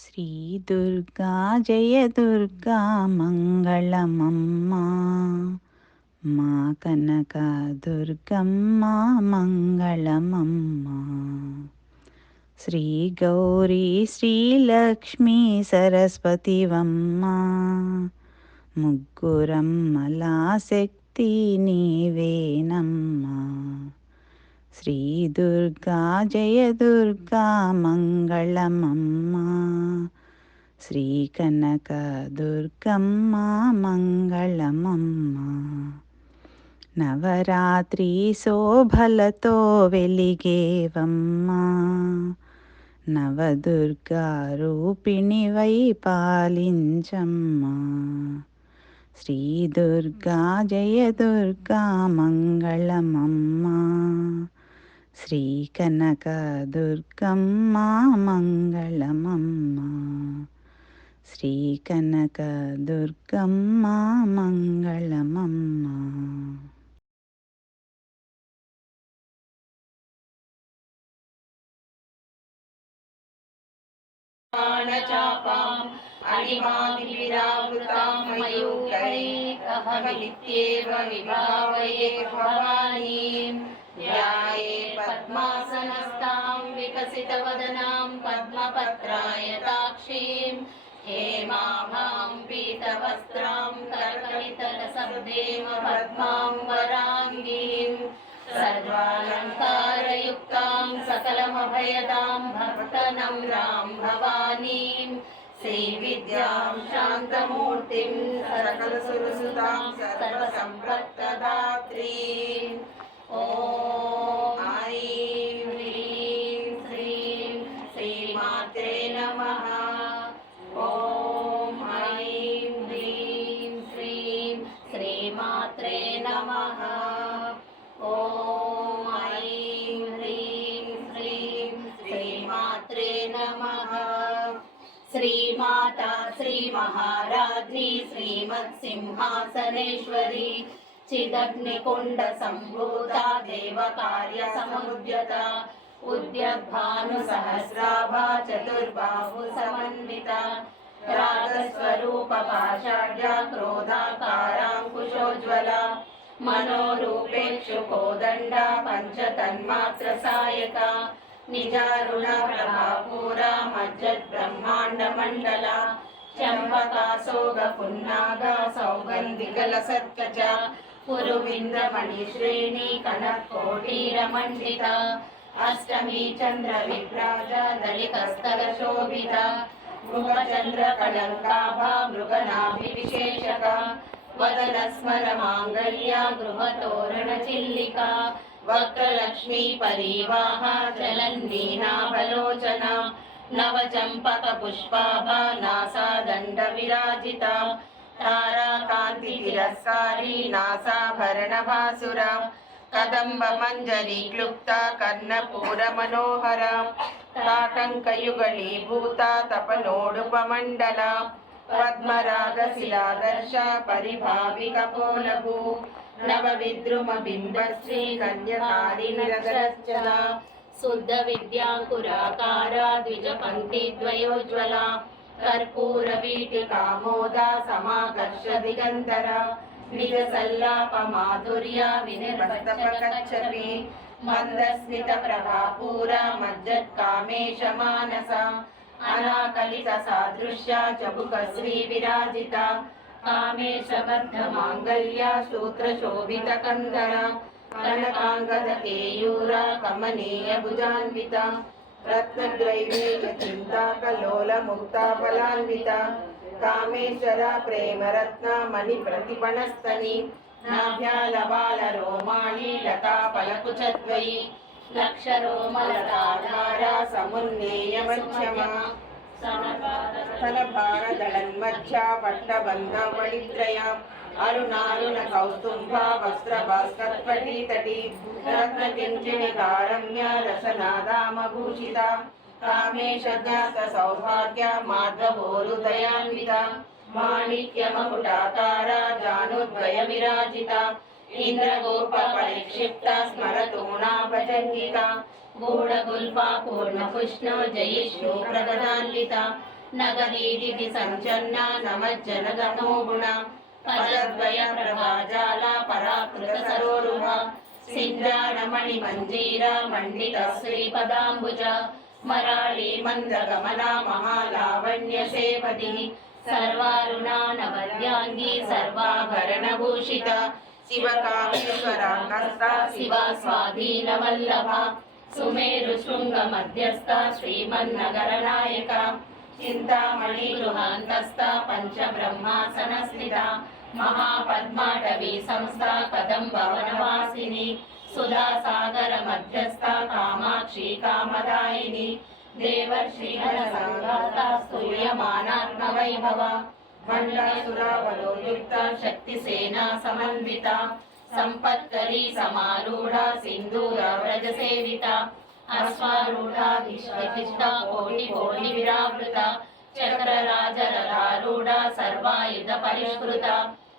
श्री दुर्गा जय दुर्गा मंगलमम्मा मा कनक दुर्गम्मा मंगलमम्मा श्री गौरी श्री लक्ष्मी सरस्वतिवम्मा ముగ్గురమ్మల శక్తి నీవేనమ్మా శ్రీ దుర్గా జయ దుర్గా మంగళమమ్మా శ్రీ కనక దుర్గమ్మ మంగళమమ్మా నవరాత్రి శోభలతో వెలిగేవమ్మా నవదుర్గా రూపిణివై పాలించమ్మా శ్రీ దుర్గా జయ దుర్గా మంగళమమ్మా శ్రీ కనక దుర్గమ్మ మంగళమమ్మా శ్రీ కనక దుర్గమ్మ మంగళమమ్మా चापाम् अणिमादिविरावृतां मयूखैकहमित्येव विभावये भवानीं ध्याये पद्मासनस्तां विकसितवदनां पद्मपत्रायताक्षीं हेमाभां पीतवस्त्रां करकलितलसब्देव पद्मां वराङ्गीं सर्वालङ्कारयुक्तां सकलमभयदां भक्तनम्रां भवानीं श्रीविद्यां शान्तमूर्तिं सकलसुरसुतां सर्वसम्पत्प्रदात्रीं ॐ ऐं ह्रीं श्रीं श्रीमात्रे नमः। ॐ ऐं ह्रीं श्रीं श्रीमात्रे नमः। ॐ ऐं ह्रीं श्रीं श्रीमात्रे नमः। श्रीमाता श्रीमहाराज्ञी श्रीमत्सिंहासनेश्वरी चिदग्निकुण्डसम्भूता देवकार्यसमुद्यता उद्यद्भानुसहस्राभा चतुर्बाहुसमन्विता रागस्वरूपपाषाढ्या क्रोधाकाराङ्कुशोज्ज्वला मनोरूपेक्षुकोदण्डा पञ्चतन्मात्रसायका निजारुणा प्रभापूरा मज्जद्ब्रह्माण्डमण्डला चम्पकासोगपुन्नागा सौगन्धिकलसत्कचा पुरुविन्द्रमणिश्रेणी कनकोटीरमण्डिता अष्टमी चन्द्रविभ्राजा दलितस्तरशोभिता मृगचन्द्रकलङ्काभा मृगनाभिविशेषका वदनस्मरमाङ्गल्या गृहतोरणचिल्लिका वक्रलक्ष्मी परिवाहा चलन्नीनाभलोचना नवचम्पकपुष्पाभा नासादण्डविराजिता ताराकान्तितिरस्कारी नासाभरणभासुरा कदम्बमञ्जरी क्लुप्ता कर्णपूरमनोहरा ताटङ्कयुगलीभूता तपनोडुपमण्डला पद्मरागशिलादर्श परिभाविकपोलभू नवविद्रुमबिम्बश्री कन्यकारिनिरगरचना शुद्धविद्याकुराकारा द्विजपङ्क्तिद्वयोज्ज्वला कर्पूरवीटिकामोदा समाकर्ष दिगन्धरा निजसल्लापमाधुर्या विनिर्वस्तपकच्छपि मन्दस्मितप्रभापूरा मज्जत्कामेशमानसा अनाकलितसादृश्या चबुकश्रीविराजिता कामेशबद्धमाङ्गल्या सूत्रशोभितकन्धरा कनकाङ्गदकेयूरा कमनीयभुजान्विता रत्नद्वैवेयचिन्ताकलोलमुक्ताफलान्विता कामेश्वरा प्रेमरत्ना मणिप्रतिपणस्तनि नाभ्यालवालरोमाणि लताफलकुचद्वयि लक्षरोमलताधारा समुन्नेयमध्यमा स्तनभारदळन्मध्या पट्टबन्धवळित्रया अरुणारुणकौस्तुम्भा वस्त्रभास्कर्पटीतटी रत्नकिञ्चिणिकारम्या रसनादामभूषिता कामेशज्ञातसौभाग्या माधवोरुदयान्विता माणिक्यमकुटाकारा जानुद्वयविराजिता इन्द्रगोपपरिक्षिप्ता स्मरतोणा भजङ्गिका गूढगुल्फा पूर्णपुष्णो जयिष्णु प्रगदान्विता నగరీతి సంచన్న నమజ్జనగమో గుణ పదద్వయ ప్రభాజాల పరాకృత సరోరుహ సింధ్రానమణి మంజీర మండిత శ్రీపదాంబుజ మరాళీ మందగమన మహాలావణ్య సేవతి సర్వారుణానవద్యాంగి సర్వాభరణభూషిత శివకామేశ్వరాంగస్థ శివ స్వాధీన వల్లభ సుమేరు శృంగ మధ్యస్థ శ్రీమన్నగర నాయక చింతామణి గృహాంతస్థ పంచబ్రహ్మాసన స్థిత మహాపద్మాటవీ సంస్థ కదంబ వనవాసిని సుధాసాగర మధ్యస్థ కామాక్షి కామదాయిని దేవర్షిహర సంఘాత స్తూయమానాత్మ వైభవ మండసురావలోయుక్త శక్తి సేనా సమన్విత సంపత్కరీ సమారూఢ సింధూర వ్రజ సేవిత అశ్వారూఢాధిష్ఠిత కోటి కోటి విరావృత చక్రరాజరథారూఢ సర్వాయుధ పరిష్కృత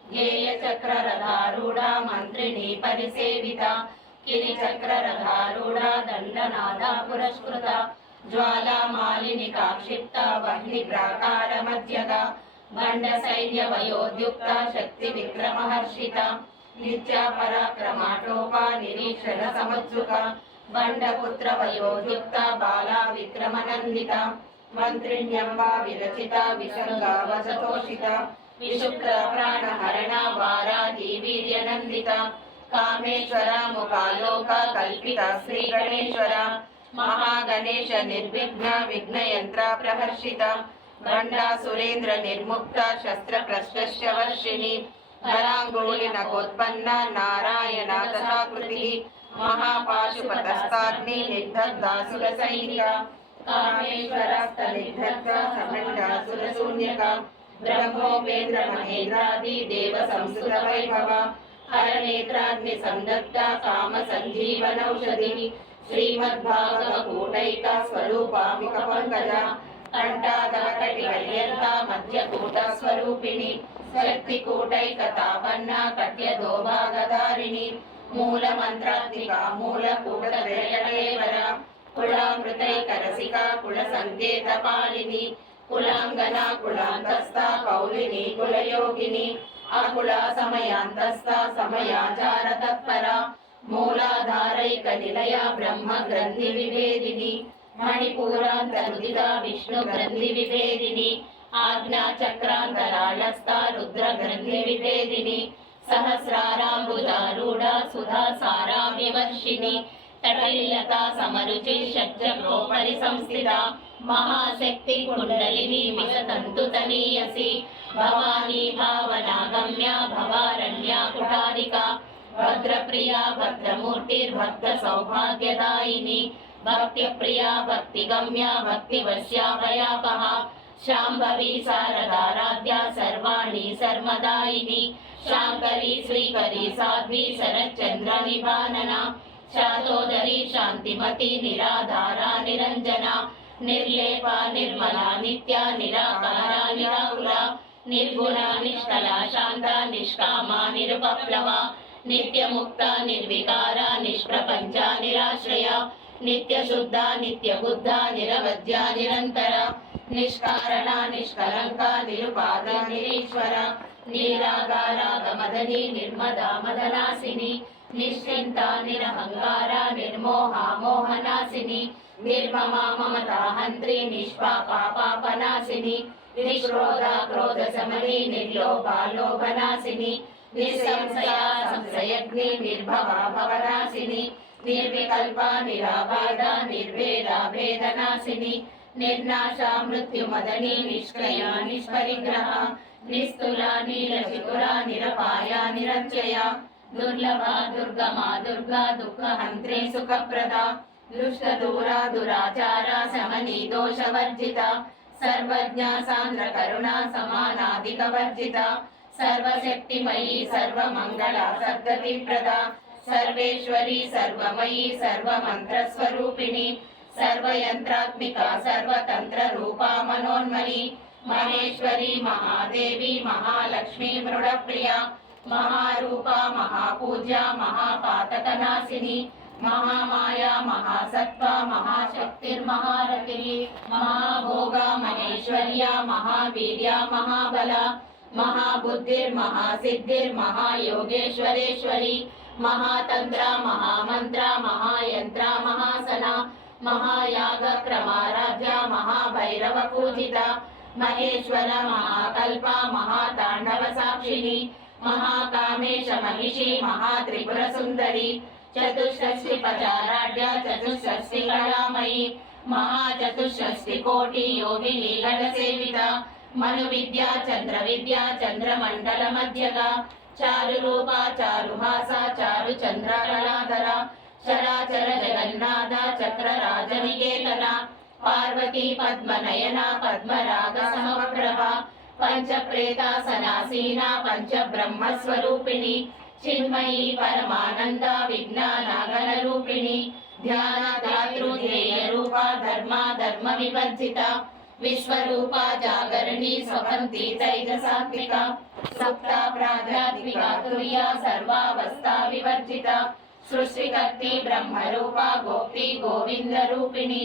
ధ్యేయ చక్రరథారూఢ మంత్రిని పరిసేవిత కిరి చక్రరథారూఢ దండనాద పురస్కృత జ్వాలామాలిని కాక్షిప్త వహ్ని ప్రాకార మధ్యగ భండ సైన్య వయోద్యుక్త శక్తి విక్రమహర్షిత నిత్య పరాక్రమాటోప నిరీక్షణ సముత్సుక బండపుత్ర వయోద్యుక్త బాలా విక్రమనందిత మంత్రిణ్యంబా విరచిత విశంగావసతోషిత విశుక్ర ప్రాణహరణ వారాహి వీర్యనందిత కామేశ్వర ముఖాలోక కల్పిత శ్రీ గణేశ్వర మహాగణేశ నిర్విఘ్న విఘ్నయంత్ర ప్రహర్షిత బండా సురేంద్ర నిర్ముక్త శస్త్ర ప్రశ్నశ్య వర్షిణి ధరాంగోళి నకోత్పన్న నారాయణ తథాకృతి మహాపాశుపతస్తాగ్ని నిర్దగ్ధాసుర సైనిక కామేశ్వరస్త నిర్దగ్ధ సమండాసుర శూన్యక బ్రహ్మోపేంద్ర మహేంద్రాది దేవ సంస్కృత వైభవ హరనేత్రాగ్ని సందగ్ధ కామ సంజీవనౌషధి శ్రీమద్భాగవ కూటైక స్వరూపామిక పంకజ కంఠాదవకటి పర్యంత మధ్యకూట స్వరూపిణి శక్తి కూటైక తాపన్న కట్యదోభాగధారిణి మూల మంత్రాత్మిక మూల కూట త్రయకళేవర కులామృతైక రసిక కుల సంకేత పాలిని కులాంగన కులాంతస్థ కౌలిని కులయోగిని అకుల సమయాంతస్థ సమయాచార తత్పర మూలాధారైక నిలయ బ్రహ్మ గ్రంథి విభేదిని మణిపూరాంతరుదిత విష్ణు గ్రంథి విభేదిని ఆజ్ఞా చక్రాంతరాళస్థ రుద్ర గ్రంథి విభేదిని సహస్రారాంబుజారూఢ సుధా సారావివర్షిణి తటలిలత సమరుచి షట్చక్రోపరి సంస్థిత మహాశక్తి కుండలిని విషతంతు తనీయసి భవానీ భావనాగమ్య భవారణ్య కుటారిక భద్రప్రియా భద్రమూర్తిర్భక్త సౌభాగ్యదాయిని భక్త్యప్రియా భక్తిగమ్య భక్తివశ్యాభయాపహ శాంభవి శారదారాధ్య సర్వాణి సర్మదాయిని శాంకరి శ్రీకరి సాధ్వి శరచంద్ర నిభానన శాతోదరి శాంతిమతి నిరాధార నిరంజన నిర్లేప నిర్మల నిత్య నిరాకార నిరాకుల నిర్గుణ నిష్కల శాంత నిష్కామ నిరుపప్లవ నిత్యముక్త నిర్వికార నిష్ప్రపంచ నిరాశ్రయ నిత్య శుద్ధ నిత్య బుద్ధ నిరవధ్య నిరంతర నిష్కారణ నిష్కలంక నిరుపాద నిరీశ్వర నీరాగారాగమదని నిర్మదా మదనాసిని నిశ్చింత నిరహంకార నిర్మోహ మోహనాసిని నిర్మమ మమతాహంత్రి నిష్పాపాపనాశిని నిష్క్రోధ క్రోధ సమని నిర్లోభాలోభనాశిని నిస్సంశయ సంశయగ్ని నిర్భవ భవనాశిని నిర్వికల్ప నిరాబాధ నిర్వేద భేదనాశిని నిర్నాశ మృత్యుమదని నిష్క్రయ నిష్పరిగ్రహ నిస్తుల నీలచికుర నిరపాయ నిరంజయ దుర్లభ దుర్గమా దుర్గా దుఃఖహంత్రి సుఖప్రద దుష్ట దూర దురాచార శమని దోషవర్జిత సర్వజ్ఞ సాంద్ర కరుణ సమానాధిక వర్జిత సర్వశక్తిమయీ సర్వమంగళ సద్గతి ప్రద సర్వేశ్వరి సర్వమయీ సర్వమంత్రస్వరూపిణి సర్వయంత్రాత్మిక సర్వతంత్ర రూపా మనోన్మణి మహేశ్వరి మహాదేవి మహాలక్ష్మి మృడప్రియ మహారూప మహాపూజ్య మహాపాతకనాశిని महामाया महासत्त्व महाशक्तिर्महारतिः महाभोगा महेश्वर्या महावीर्या महाबला महाबुद्धिर्महासिद्धिर्महायोगेश्वरेश्वरी महातंत्र महामंत्र महायंत्र महासना महायागक्रमाराध्या महाभैरव पूजिता महेश्वर महाकल्प महातांडव साक्षिणी महाकामेश महिषी महात्रिपुर सुंदरी चतुष्षष्टि पचाराढ्या चतुष्षष्टि कलामयी महाचतुष्षष्टि कोटि योगिनी गण सेविता मनु विद्या चंद्रमंडल मध्यगा चारु रूपा चारुहासा चारु चंद्र कलाधरा चराचर जगन्नाथ चक्रराज निकेतना पार्वती पद्मनयना पद्मराग समप्रभा पंच प्रेतासनासीना पंच ब्रह्म स्वरूपिणी चिन्मयी परमानंद विज्ञानागण रूपिणी ध्यान धातृध्येय रूपा धर्म विवर्जिता विश्वरूपा जागरणी स्वपंती तैजसात्मिका सप्ता प्राध्यात्मिका तुर्या सर्वावस्था विवर्जिता सृष्टिकर्ती ब्रह्मरूपा गोप्ती गोविंद रूपिणी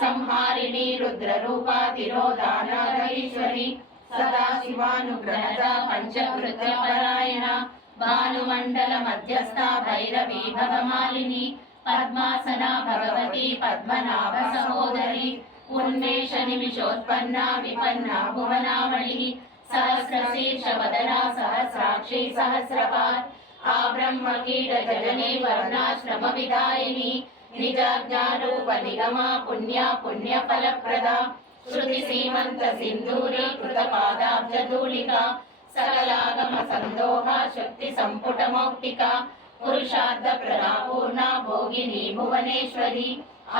संहारिणी रुद्र रूपा तिरोधानाधीश्वरी सदा शिवानुग्रहजा पंचकृत्य परायणा भानुमंडल मध्यस्था भैरवी भवमालिनी पद्मासना भगवती पद्मनाभ सहोदरी उन्मेष निमिषोत्पन्ना विपन्ना भुवनावली सहस्रशीर्ष वदना सहस्राक्षी सहस्रपाद आब्रह्म कीट जजने वर्णाश्रम विदायिनी निजाज्ञारूप निगमा पुण्या पुण्य फलप्रदा श्रुति सीमंत सिंधूरी कृत पादाब्ज धूलिका सकलागम संदोहा शक्ति संपुट मौक्तिका पुरुषार्थ प्रदा पूर्णा भोगिनी भुवनेश्वरी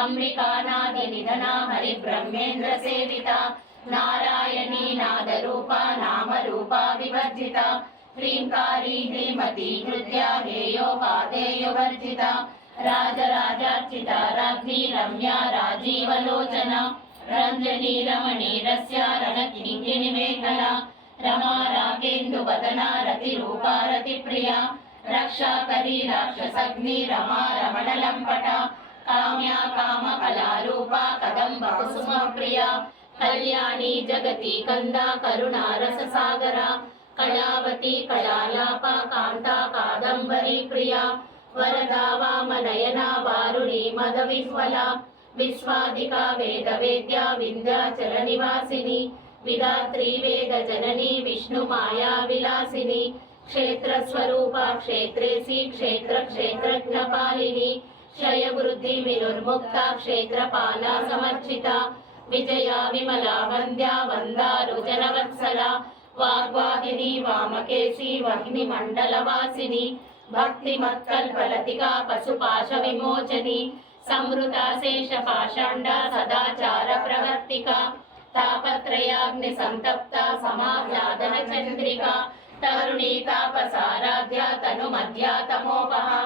अंबिकानादि निधना हरि ब्रह्मेन्द्र सेविता नारायणी नाद रूपा नाम रूपा विवर्जिता ह्रींकारी ह्रीमती हृद्या हेयोपादेयो वर्जिता राजराजार्चिता राज्ञी रम्या राजीवलोचना रंजनी रमणी रस्या रणकिङ्किणी मेखला रमा राकेन्दुवदना रतिरूपा रतिप्रिया रक्षाकरी राक्षसग्नि रमा रमणलम्पटा काम्या कामकलारूपा कदम्ब कुसुमप्रिया कल्याणी जगती कंदा करुणा रससागरा कलावती कलालापा कांता कादम्बरी प्रिया वरदा वामनयना वारुणी मदविह्वला विश्वादिका वेदवेद्या विन्ध्याचल निवासिनी विधात्री वेद जननी विष्णुमाया विलासिनी क्षेत्र स्वरूपा क्षेत्रेसी क्षेत्र क्षेत्रज्ञपालिनी क्षय वृद्धि विनुर्मुक्ता क्षेत्रपाला समर्चिता विजया विमला वन्द्या वन्दारु जनवत्सला वाग्वादिनी वामकेशी वह्नि मंडलवासिनी भक्तिमत्कल्पलतिका पशुपाश विमोचनी संवृता शेष पाषाण्डा सदाचार प्रवर्तिका तापत्रयाग्नि संतप्ता समाह्लादन चंद्रिका तरुणी तापसाराध्या तनुमध्या तमोपहा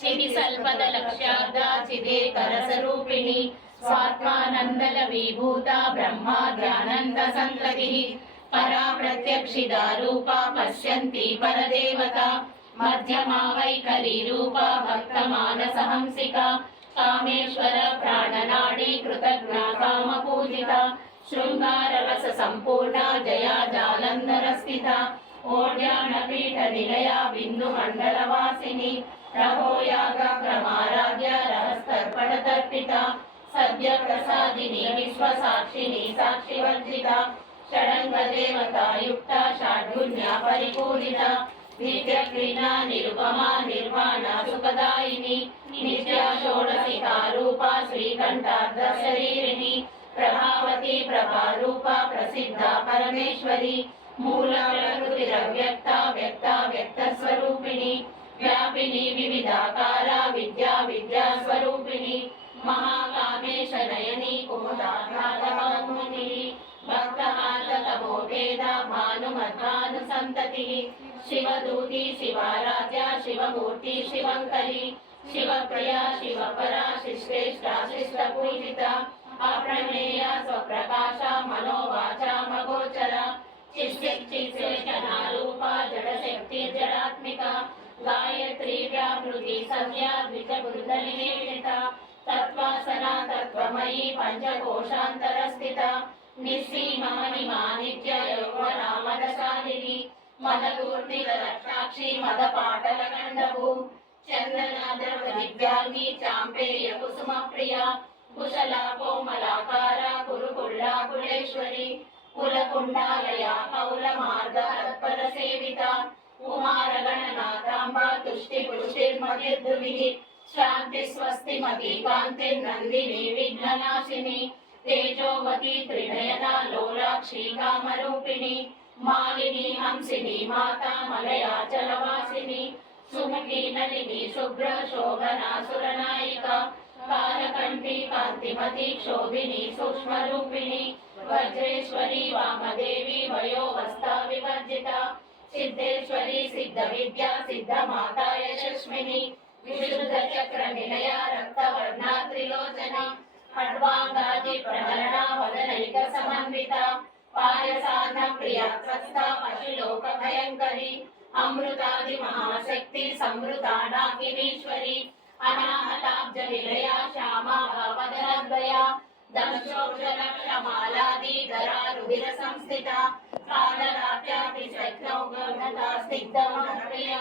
चिदि सल्पद लक्ष्यार्धा चिदेकर स्वरूपिणी स्वात्मानंदल विभूता ब्रह्मा ध्यानंद संततिः परा प्रत्यक्षिदा रूपा पश्यन्ती परदेवता मध्यमा वैखरी रूपा भक्तमानसहंसिका कामेश्वर प्राणनाडी कृतज्ञा कामपूजिता शृंगाररस संपूर्णा जया जालंधर स्थिता ओड्यानपीठ निलया बिन्दुमण्डलवासिनी रहोयागक्रमाराध्य रहस्तर्पणतर्पिता सद्य प्रसादिनी विश्वसाक्षिणी साक्षिवर्जिता षडंग देवता युक्ता षाड्गुण्या परिपूरिता नित्यक्रीडा निरुपमा निर्वाणा सुखदायिनी नित्या षोडशिका रूपा श्रीकंठार्ध शरीरिणी प्रभावती प्रभारूपा प्रसिद्धा परमेश्वरी मूल प्रकृतिरव्यक्ता व्यक्ता व्यक्त स्वरूपिणी व्यापिनी विविधाकारा विद्या विद्या स्वरूपिणी महाकामेश नयनी कुमुदात्मागमोहिनी भक्तहातमो वेदा भानुमध्वानुसन्ततिः शिवदूती शिवाराध्या शिवमूर्ति शिवङ्करी शिवप्रिया शिवपरा शिष्टेष्टा शिष्टपूजिता अप्रमेया स्वप्रकाशा मनोवाचा मगोचरा चिश्चिच्चित्सेषनारूपा जडशक्तिर्जडात्मिका गायत्री व्यापृति संज्ञा द्विजबुद्धनिषेविता तत्त्वासना तत्त्वमयी पञ्चकोशान्तरस्थिता निःसीमा महिमा नित्य यौवना मदशालिनी मदकूर्मिकरक्षाक्षी मदपाटलगण्डभू चन्दनाद्रव दिव्याङ्गी चाम्पेय कुसुमप्रिया कुशला कोमलाकारा कुरुकुल्ला कुलेश्वरी कुलकुण्डालया कौलमार्गा तत्परसेविता कुमारगणनाथाम्बा तुष्टिपुष्टिर्मतिर्द्रुविः शान्ति स्वस्तिमती कान्तिर्नन्दिनी विघ्ननाशिनी तेजोवती त्रिनयना लोलाक्षी कामरूपिणी मालिनी हंसिनी माता मलयाचलवासिनी सुमुखी नलिनी शुभ्र शोभना सुरनायिका कालकण्ठी कान्तिमती क्षोभिनी सूक्ष्मरूपिणी वज्रेश्वरी वामदेवी वयोवस्था विवर्जिता सिद्धेश्वरी सिद्धविद्या सिद्धमाता यशस्विनी विशुद्धचक्रनिलया रक्तवर्णा त्रिलोचना खड्वाङ्गादि प्रहरणा वदनैकसमन्विता पायसान्नप्रिया स्वस्था पशुलोकभयङ्करी अमृतादि महाशक्ति समृताडाकिनीश्वरी अनाहताब्ज निलया श्यामा वदनद्वया दंशोक्षलक्षमालादिधरा रुधिर संस्थिता कालरात्यातिशक्नौगता स्निग्धमप्रिया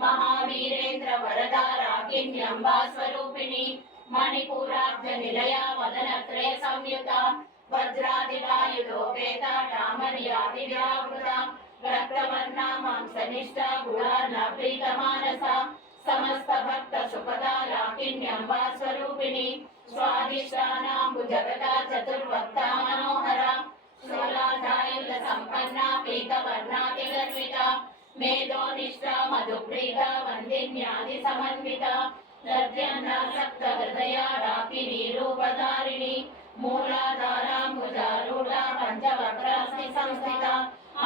महावीरेन्द्र वरदा रागिण्यम्बा स्वरूपिणी मणिपुराब्ज निलया वदनत्रय संयुता वज्रादिवायुलोपेता डामर्यादिव्यावृता रक्तवर्णा मांसनिष्ठा गुणार्णा प्रीतमानसा समस्त भक्त सुपदा लाकिन्यम्बा स्वरूपिणी स्वादिष्टानाम्बुजगता चतुर्वक्ता मनोहरा शूलाधायुध संपन्ना पीतवर्णातिगर्विता मेधोनिष्ठा मधुप्रीता वन्दिन्यादि समन्विता दर्द्यन्नासक्त हृदया राकिनी रूपधारिणी मूलाधाराम्बुजारूढा पञ्चवक्रास्ति संस्थिता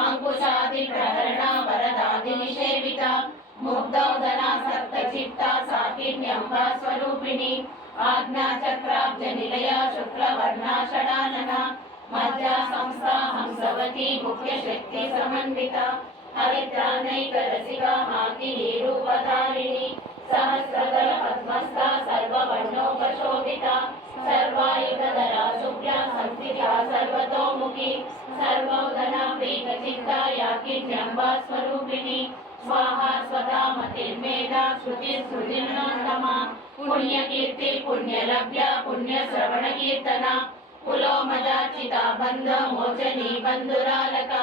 अंकुशादि प्रहरणा वरदादि निषेविता मुग्धौदना सप्तचित्ता साकिन्यम्बा स्वरूपिणी आज्ञाचक्राब्ज निलया शुक्लवर्णा षडानना मज्जा संस्था हंसवती मुख्य शक्ति समन्विता हरिद्रानैकरसिका हाकिनी रूपधारिणी सहस्रदल पद्मस्था सर्ववर्णोपशोभिता सर्वायुधधरा शुक्ला संस्थिता सर्वतोमुखी सर्वौधना प्रीतचित्ता याकिन्यम्बा स्वरूपिणी स्वाहा स्वधा मतिर्मेधा श्रुतिर्सृजिर्नोत्तमा पुण्यकीर्ति पुण्यलभ्या पुण्यश्रवणकीर्तना पुलोमदाचिता बन्ध मोचनी बन्धुरालका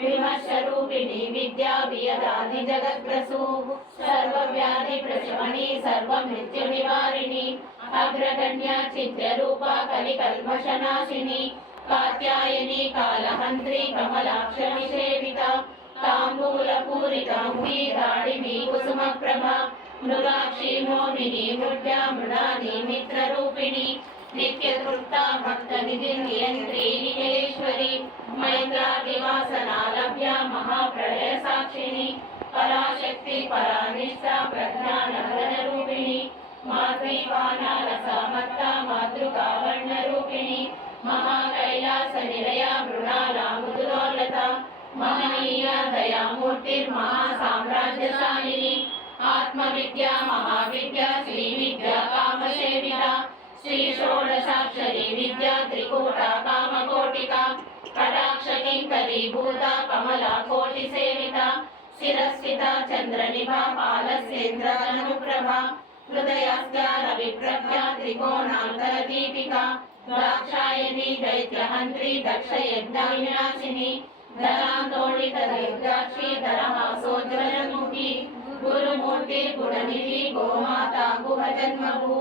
विमर्शरूपिणी विद्या वियदादि जगद्ग्रसु सर्वव्याधि प्रशमनी सर्वमृत्युनिवारिणी अग्रगण्या चिद्यरूपा कलिकल्मषनाशिनी कात्यायनी कालहन्त्री कमलाक्ष निषेविता ताम्बूलपूरिताङ्गी दाडिनी कुसुमप्रभा मृगाक्षी मोहिनी मृड्या मृडानी मित्ररूपिणी नित्यतृप्ता भक्तनिधिर्नियन्त्री निखिलेश्वरी मैत्रादिवासना लभ्या महाप्रलय साक्षिणी पराशक्ति परानिष्ठा प्रज्ञानघनरूपिणी माध्वीवानालसामत्ता मातृकावर्णरूपिणी महाकैलासनिलया मृणाला मृदुलोलता महनीया दयामूर्तिर्महासाम्राज्यशालिनी आत्मविद्या महाविद्या श्रीविद्या कामसेविता श्री षोडशाक्षरी विद्या त्रिकूटा कामकोटिका कटाक्ष किङ्करी भूता कमला कोटिसेविता शिरस्थिता चन्द्रनिभा पालस्येन्द्रतनुप्रभा हृदयस्या रविप्रभ्या त्रिकोणान्तरदीपिका दाक्षायणी दैत्यहन्त्री दक्षयज्ञविनाशिनी धरान्तोडितदीर्घाक्षी धरहासोज्ज्वलमुखी गुरुमूर्ति गुणनिधि गोमाता गुहजन्मभू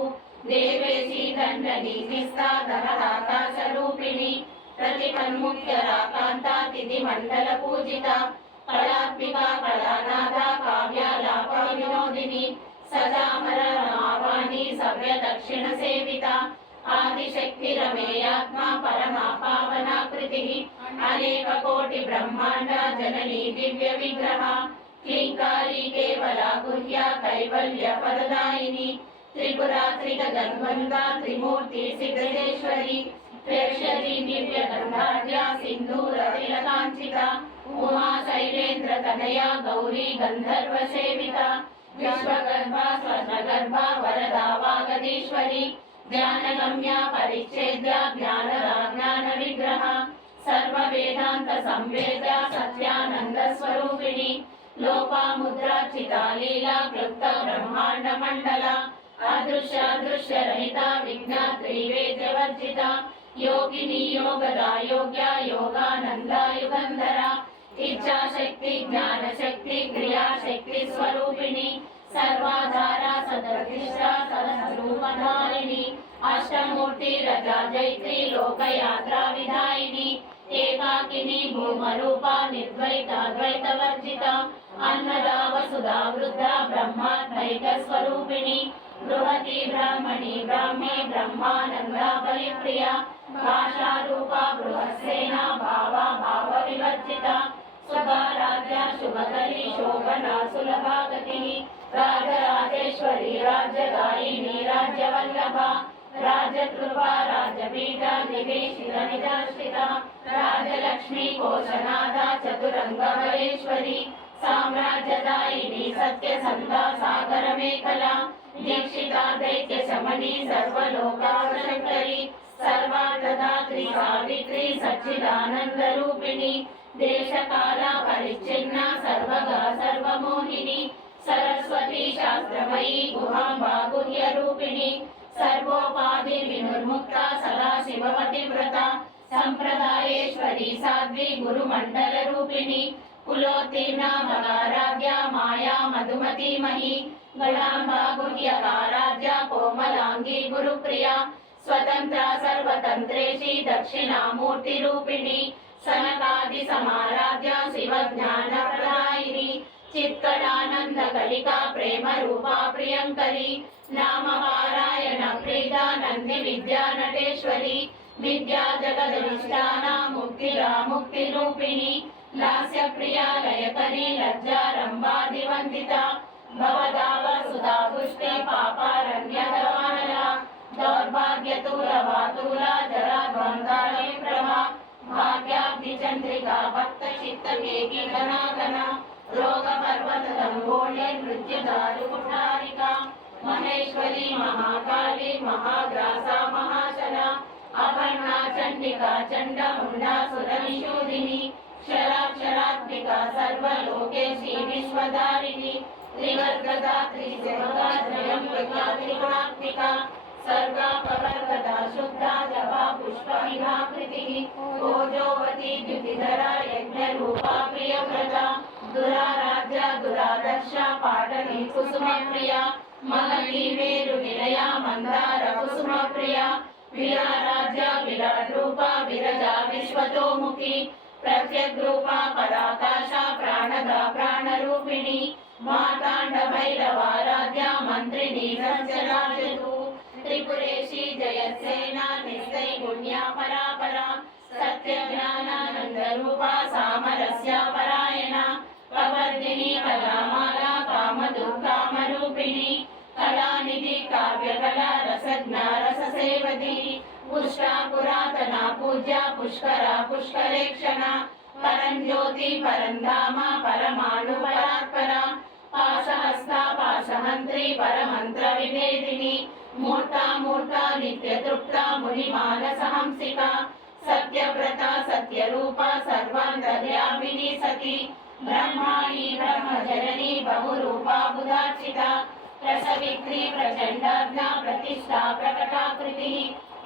देवेशी दण्डनी निस्ता धरराकाशरूपिणी प्रतिपन्मुख्यराकान्ता तिथिमण्डलपूजिता कलात्मिका कलानाथा काव्यालापा विनोदिनी सजामरमावाणी सव्यदक्षिणसेविता आदिशक्तिरमेयात्मा परमा पावनाकृतिः अनेककोटि ब्रह्माण्ड जननी दिव्यविग्रहा क्लीङ्कारी केवला गुह्या कैवल्यपददायिनी त्रिपुरा त्रिगगन्वन्दा त्रिमूर्ति सिद्धेश्वरी प्रेक्षरी दिव्यगन्धाढ्या सिन्दूरतिलकाञ्चिता उमा शैलेन्द्रतनया गौरी गन्धर्वसेविता विश्वगर्भा स्वर्णगर्भा सर्वेश्वरी ज्ञानगम्या परिच्छेद्या ज्ञानदा ज्ञान विग्रह सर्ववेदांत संवेद्या सत्यानंद स्वरूपिणी लोपामुद्रार्चिता लीला क्लुप्त ब्रह्मांड मंडला अदृश्य रहिता विज्ञात्री वेद्यवर्जिता योगिनी योगदा योग्या योगानंदा युगंधरा इच्छा शक्ति ज्ञान शक्ति क्रिया शक्ति स्वरूपिणी सर्वाधारा सदप्रतिष्ठा सदस्वरूपधारिणी अष्टमूर्ति रजा जैत्री लोकयात्रा विधायिनी एकाकिनी भूमरूपा निर्द्वैताद्वैतवर्जिता अन्नदा वसुधा वृद्धा ब्रह्मात्मैक स्वरूपिणी बृहती ब्राह्मणी ब्राह्मी ब्रह्मानंदा परिप्रिया भाषा रूपा बृहस्सेना भावा भाव विवर्जिता सुभाराध्या शुभकरी शोभना सुलभा गतिः राजराजेश्वरी राज्यदायिनी राज्यवल्लभा राजकृपा राजपीठा निवेशित निजाश्रिता राजलक्ष्मी कोशनाथा चतुरंगवरेश्वरी साम्राज्यदायिनी सत्यसन्धा सागरमेखला दीक्षिता दैत्य शमनी सर्वलोकावशंकरी सर्वार्थदात्री सावित्री सच्चिदानंद रूपिणी देशकाला परिच्छिन्ना सर्वगा सर्वमोहिनी सरस्वती शास्त्रमयी गुहाम्बा गुह्य रूपिणी सर्वोपाधि विनुर्मुक्ता सदा शिववती व्रता संप्रदायेश्वरी साध्वी गुरुमंडल रूपिणी कुलोत्तीर्णा भगाराध्या माया मधुमती मही गणाम्बा गुह्यकाराध्या कोमलांगी गुरुप्रिया स्वतंत्रा सर्वतंत्रेशी दक्षिणामूर्ति रूपिणी सनकादि समाराध्या शिव ज्ञान प्रदायिनी चित्कलानंद कलिका प्रेम रूपा प्रियंकरी नाम पारायण प्रीता नंदि विद्या नटेश्वरी विद्या जगदधिष्ठाना मुक्तिरा मुक्ति रूपिणी लास्य प्रिया लयकरी लज्जा रंभादिवंदिता भवदाव सुधा पुष्टि पापारण्यदवानला दौर्भाग्यतूलवातूला जरा द्वंद्वाले प्रभा भाग्याब्धि चंद्रिका भक्त चित्त केकी गना रोग पर्वत दंगोले मृत्यु दारु कुठारिका महेश्वरी महाकाली महाग्रासा महाशला अपर्णा चंडिका चंड मुंडा सुरनिषूदिनी क्षराक्षरात्मिका सर्वलोकेशी विश्वधारिणी त्रिवर्गदा त्रिसेवका त्रयंबका त्रिगुणात्मिका सर्गा पवर्गदा शुद्धा जपा पुष्पविभाकृतिः ओजोवती द्युतिधरा यज्ञरूपा प्रियव्रता दुराराध्या दुरादर्शा पाटली कुसुमप्रिया महती मेरु निलया मंदार कुसुमप्रिया विराराध्या विराट रूपा विरजा विश्वतोमुखी प्रत्यग्रूपा पराकाशा प्राणदा प्राणरूपिणी मातांड भैरवाराध्या मंत्रिणी सत्यराजतु त्रिपुरेशी जयसेना निस्त्रैगुण्या परापरा सत्य ज्ञानानंद रूपा सामरस्या परायणा कवर्दिनी कलामाला कामरूपिणी कलानिधि काव्यकला रसज्ञा रससेवती पुष्टा पुरातना पूज्या पुष्करा पुष्करेक्षणा परंज्योति परंधामा परमाणु परात्परा पाशहस्ता पाशहंत्री परमंत्र विभेदिनी मूर्ता मूर्ता नित्य तृप्ता मुनिमानसहंसिका सत्यव्रता सत्यरूपा सर्वान्तर्यामिनी सती ब्रह्माणी ब्रह्मजननी बहुरूपा बुधार्चिता प्रसवित्री प्रचंडाज्ञा प्रतिष्ठा प्रकटाकृतिः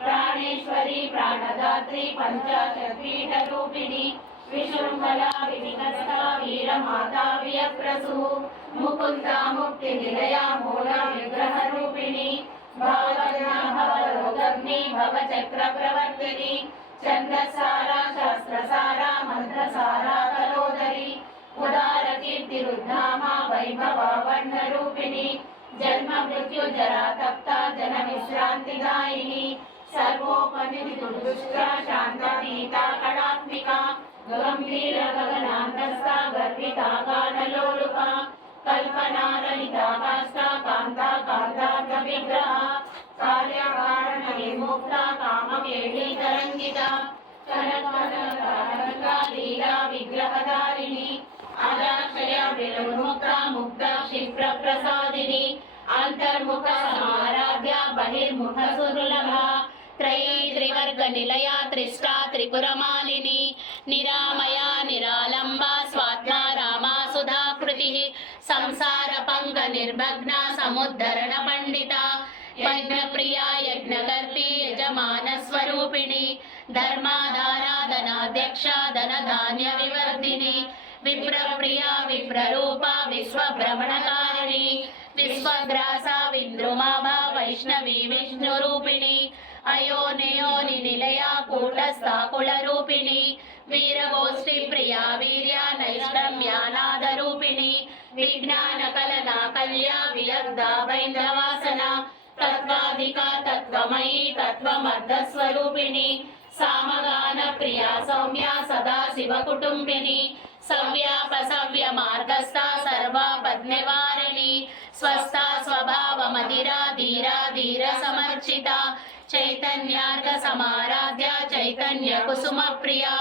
प्राणेश्वरी प्राणदात्री पंचाशत्पीठ रूपिणी विशृंखला विविधस्ता वीरमाता वियप्रसु मुकुंदा मुक्ति निलया मूला विग्रह रूपिणी भावज्ञा भवरोगग्नि भवचक्र प्रवर्तिनी छन्दसारा शास्त्रसारा मंत्रसारा कलोदरी उदार कीर्तिरुद्धामा वैभवा वर्णरूपिणी जन्म मृत्यु जरा तप्ता जन विश्रांतिदायिनी सर्वोपनिधि दुष्टा शांतातीता कलात्मिका गंभीर गगनान्तस्था गर्भिता गानलोलुपा कल्पना ललिता काष्ठा कांता कांतार्थ विग्रहा कार्याकारण विमुक्ता कामकेली तरंगिता कनका लीला विग्रहधारिणी अजाक्षया विलुन्मुक्ता मुक्ता क्षिप्र प्रसादिनी अंतर्मुख समाराध्या बहिर्मुखसुर्लभा त्रयी त्रिवर्गनिलया त्रिष्टा त्रिपुरमालिनी निरामया निरालम्बा स्वात्मा रामा सुधाकृतिः संसारपङ्गनिर्भग्ना समुद्धरणपण्डिता यज्ञप्रिया यज्ञकर्त्री यजमानस्वरूपिणी धर्माधाराधनाध्यक्षा धनधान्यविवर्धिनी विप्रप्रिया विप्ररूपा विश्वभ्रमणकारिणी विश्वग्रासा विन्द्रुमाभा वैष्णवी विष्णुरूपिणी अयोनियोनि निलया कूटस्था कुलरूपिणी वीरगोष्ठीप्रिया वीर्या नैष्कर्म्यानादरूपिणी विज्ञानकलना कल्या विलब्धा वैन्द्रवासना तत्त्वाधिका तत्त्वमयी तत्त्वमर्धस्वरूपिणी सामगान प्रिया सौम्या सदा शिवकुटुम्बिनी सव्यापसव्य मार्गस्था सर्वापद्निवारिणी स्वस्था स्वभावमधिरा धीरा धीर समर्चिता चैतन्यार्घ समाराध्या चैतन्य कुसुम प्रिया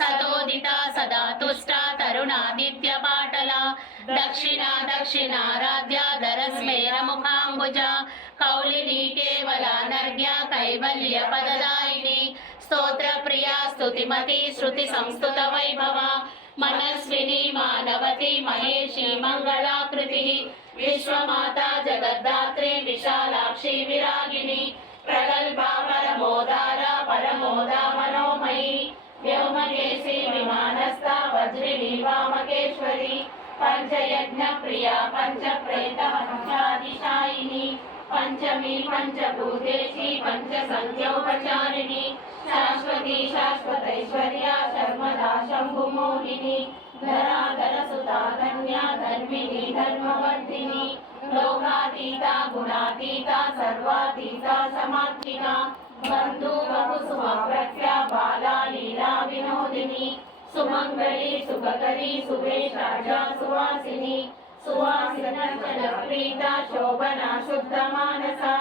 सतोदिता सदा तुष्टा तरुणादित्य पाटला दक्षिणा दक्षिणाराध्या धरस्मेर मुखाम्बुजा कौलिनी केवला नर्ग्या कैवल्य पददायिनी स्तोत्र प्रिया स्तुतिमती श्रुति संस्तुत वैभवा मनस्विनी मानवती महेशी मंगलाकृतिः विश्वमाता जगद्धात्री विशालाक्षी विरागिनी प्रगल्भा परमोदारा परमोदा मनोमयी व्योमकेशी विमानस्था वज्रिणी वामकेश्वरी पंचयज्ञ प्रिया पंचप्रेत पंचादिशायिनी पंचमी पंचभूतेशी पंचसंख्योपचारिणी शाश्वती शाश्वतैश्वर्या शर्मदा शंभुमोहिनी धराधर सुता धन्या धर्मिणी धर्मवर्धिनी लोकातीता गुणातीता सर्वातीता समात्मिका बंधु बहुसुमा प्रख्या बाला लीला विनोदिनी सुमंगली सुभकरी सुवेशाजा सुवासिनी सुवासिना जनप्रीता शोभना शुद्ध मानसा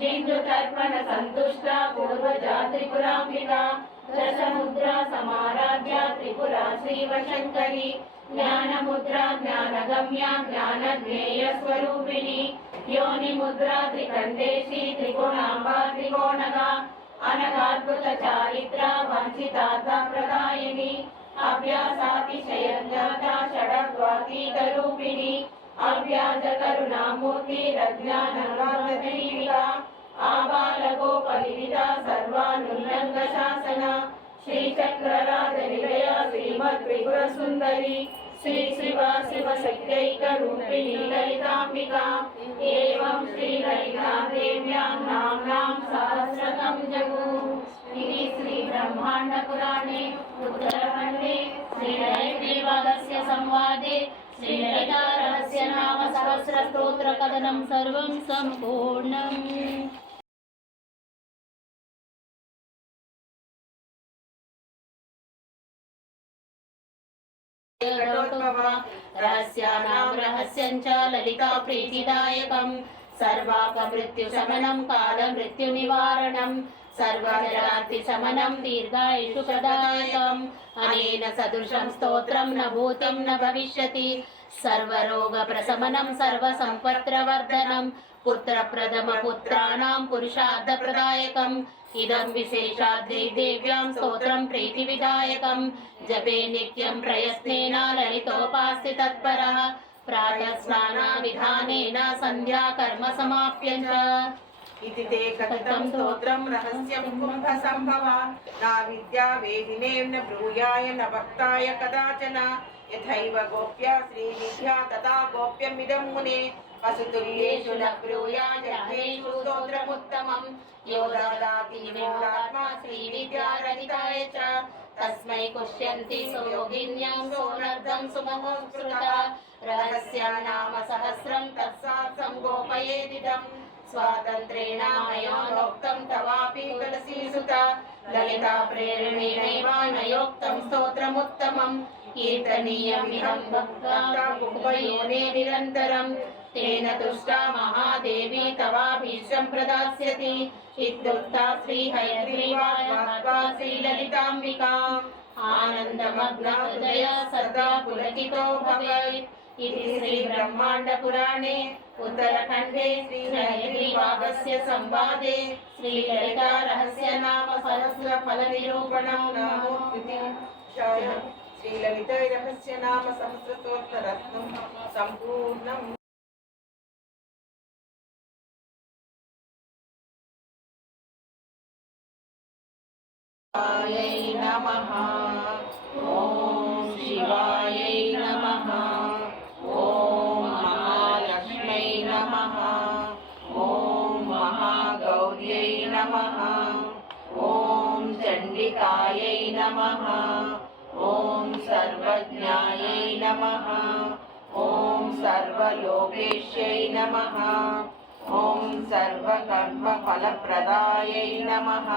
जिंदु तर्पण संतुष्टा पूर्वजा त्रिपुरांबिका दशमुद्रा समाराध्या त्रिपुरा श्रीवशंकरी ज्ञानमुद्रा ज्ञानगम्या ज्ञानज्ञेय स्वरूपिणी योनिमुद्रा त्रिकंडेशी त्रिगुणांबा त्रिकोणगा अनगाद्भुत चारित्रा वंचितार्थ प्रदायिनी अभ्यासातिशयज्ञाता षडद्वातीत रूपिणी अव्याज करुणामूर्ति रज्ञानंगात्मदीपिका आबालगोपनिधिता सर्वानुल्लंघ शासना श्रीचक्रराजनिलया श्रीमद्विपुरसुन्दरी श्री शिवा शिवशक्त्यैक रूपिणी ललितांबिका एवं श्री ललिता देव्यां नाम्नां सहस्रकं जगु इति श्री ब्रह्मांड पुराणे उत्तरखण्डे श्री हयग्रीवादस्य संवादे श्री ललिता रहस्य नाम सहस्र स्तोत्र कथनं सर्वं सम्पूर्णम्। रहस्यानां रहस्यञ्च ललिता प्रीतिदायकं सर्वापमृत्युशमनं कालमृत्युनिवारणं सर्वजरार्तिशमनं दीर्घायुषु प्रदायकम् अनेन सदृशं स्तोत्रं न भूतं न भविष्यति सर्वरोगप्रशमनं सर्वसम्पत्प्रवर्धनं पुत्रप्रथमपुत्राणां पुरुषार्थप्रदायकम् इदं विशेषाद्रि देव्यां स्तोत्रं प्रीतिविदायकं जपे नित्यं प्रयत्नेन ललितोपास्ति तत्परः प्रातः स्नानाविधानेन सन्ध्या कर्म समाप्य च इति ते कथितं स्तोत्रं रहस्यं कुम्भसम्भवा न विद्या वेदिनें न ब्रूयाय न भक्ताय कदाचन यथैव गोप्या श्रीनिध्या तथा गोप्यमिदं मुने वसुतुल्येषु न ब्रूयाय जनेषु स्तोत्रमुत्तमं यो ददाति मूढात्मा श्रीविद्यारहिताय च तस्मै कुष्यन्ति सुयोगिन्यां सोनर्दं सुमहोत्सृता रहस्यानाम सहस्रं तत्सात् संगोपयेदिदं स्वातन्त्रेण मयोक्तं तवापि तुलसीसुता ललिता प्रेरणेनैव नयोक्तं स्तोत्रमुत्तमं कीर्तनीयमिदं भक्ता भुवयोने निरन्तरं तेन तुष्टा महादेवी तवाभीष्टं प्रदास्यति इत्युक्ता श्रीहयग्रीवात्मा श्रीललिताम्बिका आनन्दमग्नहृदय सदा पुलकितो भवेत् इति श्रीब्रह्माण्डपुराणे उत्तरखण्डे श्रीहयग्रीवागस्य संवादे श्रीललितारहस्यनाम सहस्रफलनिरूपणं नामो द्वितीयोऽध्यायः। श्रीललितारहस्यनाम सहस्रस्तोत्ररत्नं सम्पूर्णम्। शिवायै नमः। ॐ शिवायै नमः। ॐ महालक्ष्म्यै नमः। ॐ महागौर्यै नमः। ॐ चण्डिकायै नमः। ॐ सर्वज्ञायै नमः। ॐ सर्वलोकेश्यै नमः। ॐ सर्वकर्मफलप्रदायै नमः।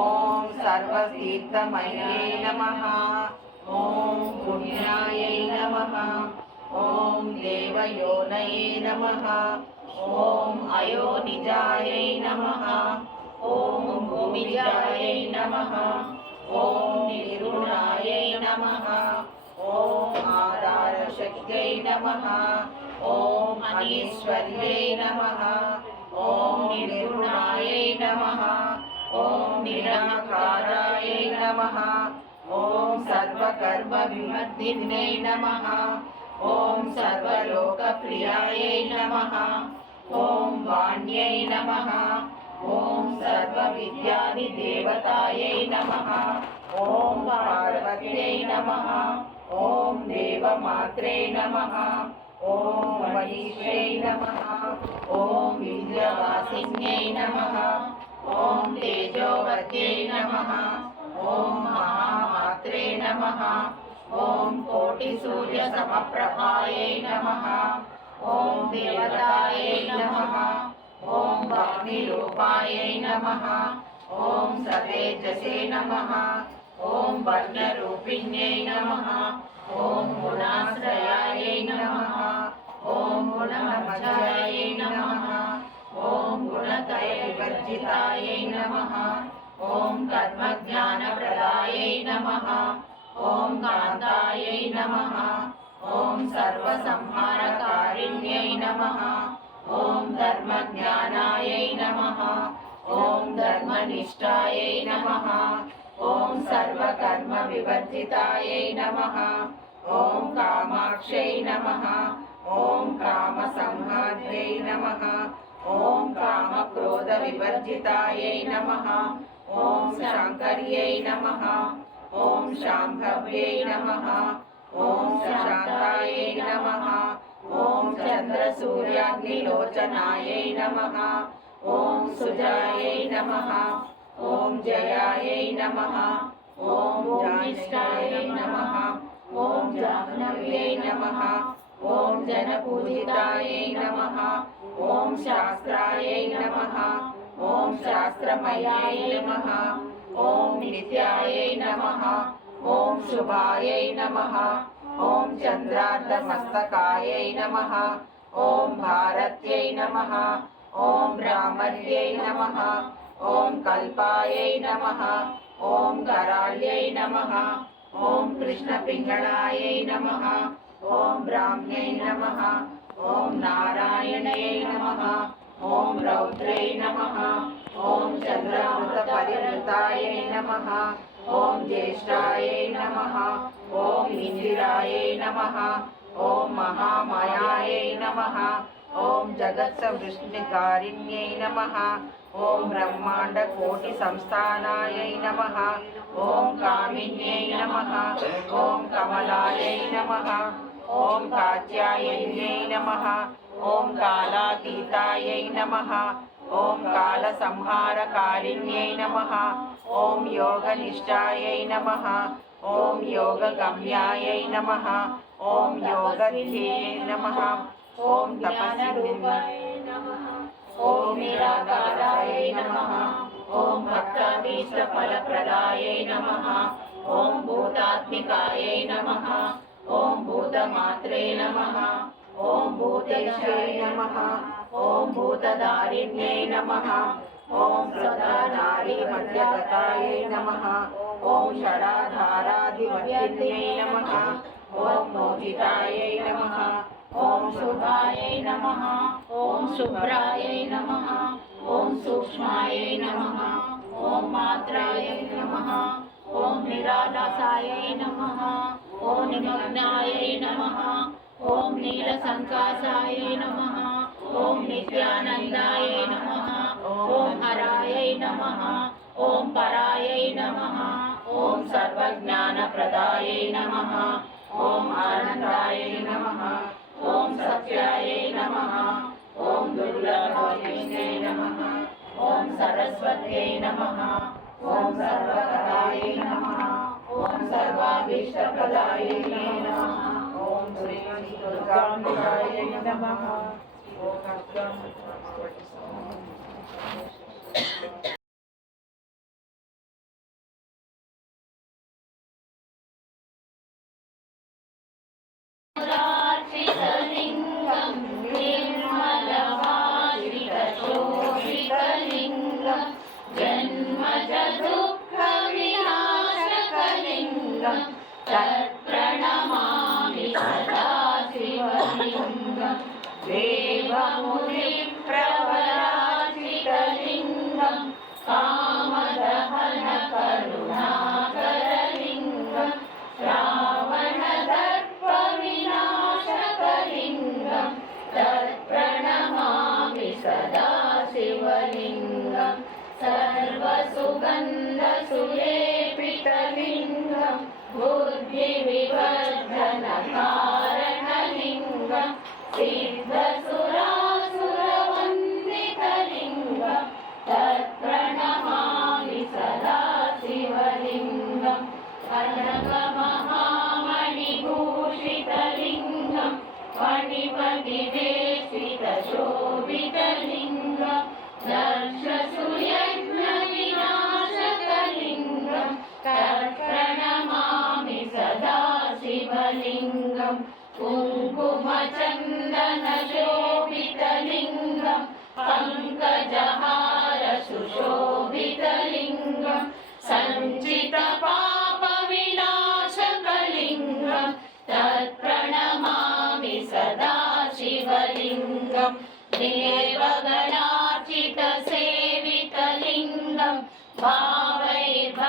ॐ सर्वतीर्थमये नमः। ॐ पुण्यायै नमः। ॐ देवयोनये नमः। ॐ अयोनिजायै नमः। ॐ भूमिजायै नमः। ॐ निर्गुणायै नमः। ॐ आधारशक्त्यै नमः। ॐ अनीश्वर्यै नमः। ॐ निर्गुणायै नमः। ॐ निराकारायै नमः। ॐ सर्वकर्मविवर्धिन्यै नमः। ॐ सर्वलोकप्रियायै नमः। ॐ वाण्यै नमः। ॐ सर्वविद्यादिदेवतायै नमः। ॐ पार्वत्यै नमः। ॐ देवमात्रे नमः। ॐ मनीष्यै नमः। ॐ विद्यावासिन्यै नमः। ॐ तेजोवत्यै नमः। ॐ महामात्रे नमः। ॐ कोटिसूर्यसमप्रभायै नमः। ॐ देवतायै नमः। ॐ भक्तिरूपायै नमः। ॐ सतेजसे नमः। ॐ वर्णरूपिण्यै नमः। ॐ गुणाश्रयायै नमः। ॐ गुणमध्यायै नमः। ॐ गुणत्रयविवर्जितायै नमः। ॐ कर्मज्ञानप्रदायै नमः। ॐ कान्तायै नमः। ॐ सर्वसंहारकारिण्यै नमः। ॐ धर्मज्ञानायै नमः। ॐ धर्मनिष्ठायै नमः। ॐ सर्वकर्मविवर्जितायै नमः। ॐ कामाक्ष्यै नमः। ॐ कामसंहार्यै नमः। ॐ कामक्रोधविवर्जितायै नमः। ॐ शाङ्कर्यै नमः। ॐ शाम्भव्यै नमः। ॐ शान्तायै नमः। ॐ चन्द्रसूर्याग्निलोचनायै नमः। ॐ सुजायै नमः। ॐ जयायै नमः। ॐ जानिष्ठायै नमः। ॐ जाह्नव्यै नमः। ॐ जनपूजितायै नमः। ॐ शास्त्रायै नमः। ॐ शास्त्रमयायै नमः। ॐ नित्यायै नमः। ॐ शुभायै नमः। ॐ चन्द्रार्धमस्तकायै नमः। ॐ भारत्यै नमः। ॐ ब्राह्मण्यै नमः। ॐ कल्पायै नमः। ॐ कराळ्यै नमः। ॐ कृष्णपिङ्गळायै नमः। ॐ ब्राह्म्यै नमः। ॐ नारायण्यै नमः। ॐ रौद्रै नमः। ॐ चन्द्रामृतपरिवृतायै नमः। ॐ ज्येष्ठायै नमः। ॐ इन्दिरायै नमः। ॐ महामायायै नमः। ॐ जगत्सवृष्टिकारिण्यै नमः। ॐ ब्रह्माण्डकोटिसंस्थानायै नमः। ॐ कामिन्यै नमः। ॐ कमलायै नमः। ॐ कात्यायन्यै नमः। ॐ कालातीतायै नमः। ॐ कालसंहारकारिण्यै नमः। ॐ योगनिष्ठायै नमः। ॐ योगगम्यायै नमः। ॐ योगध्येयै नमः। ॐ तपस्विन्यै नमः। ॐ निराकारायै नमः। ॐ भक्ताभीष्टफलप्रदायै नमः। ॐ भूतात्मिकायै नमः। ॐ भूतमात्रे नमः। ॐ भूतेशाय नमः। ॐ भूतधारिण्यै नमः। ॐ सदानारीमध्यगतायै नमः। ॐ षडाधाराधिवर्तिन्यै नमः। ॐ मोहितायै नमः ॐ शुभायै नमः ॐ शुभ्रायै नमः ॐ सूक्ष्मायै नमः ॐ मात्रायै नमः ॐ निरालसायै नमः ॐ निमग्नायै नमः ॐ नीलसङ्कासायै नमः ॐ नित्यानन्दायै नमः ॐ हरायै नमः ॐ परायै नमः ॐ सर्वज्ञानप्रदायै नमः ॐ आनन्दायै नमः ॐ सत्यायै नमः ॐ दुर्लभविष्णे नमः ॐ सरस्वत्यै नमः ॐ सर्वकलायै नमः ॐ सर्वाभीष्टप्रदायै नमः ॐ श्री दुर्गाम्बिकायै नमः लिङ्गं निर्मलभाषितशोभितलिङ्गं जन्मजदुःखविनाशकलिङ्गं तत्प्रणमामि सदा शिवलिङ्गं देवमुनिप्रवराजितलिङ्गं कामदहनकरुणाकरलिङ्गं रावणदर्पविनाशकलिङ्गं तत्प्रणमामि सदा शिवलिङ्गं सर्वसुगन्धसुलेपितलिङ्गं बुद्धिविवर्धनकारणलिङ्गं सिद्धसुरासुरवन्दितलिङ्गं तत्प्रणमामि सदा शिवलिङ्गं कनकमहामणिभूषितलिङ्गं मणिपतिवेशितशोभितलिङ्गं दर्शसुयज्ञविनाशकलिङ्गं तत्प्रणमामि सदा शिवलिङ्गं कुङ्कुमचन्दनशोभितलिङ्गं पङ्कजहारसुशोभितलिङ्गं सञ्चितपापविनाशकलिङ्गं तत्प्रणमामि सदा शिवलिङ्गं देवगणार्चितसेवितलिङ्गं भावैर्भक्तिभिरेव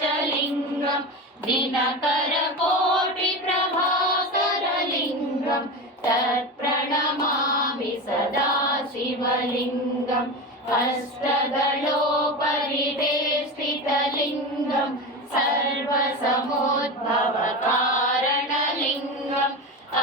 च लिङ्गं दिनकरकोटिप्रभाकरलिङ्गं तत्प्रणमामि सदा शिवलिङ्गम् अष्टदलोपरिवेष्टितलिङ्गं सर्वसमुद्भवकारणलिङ्गम्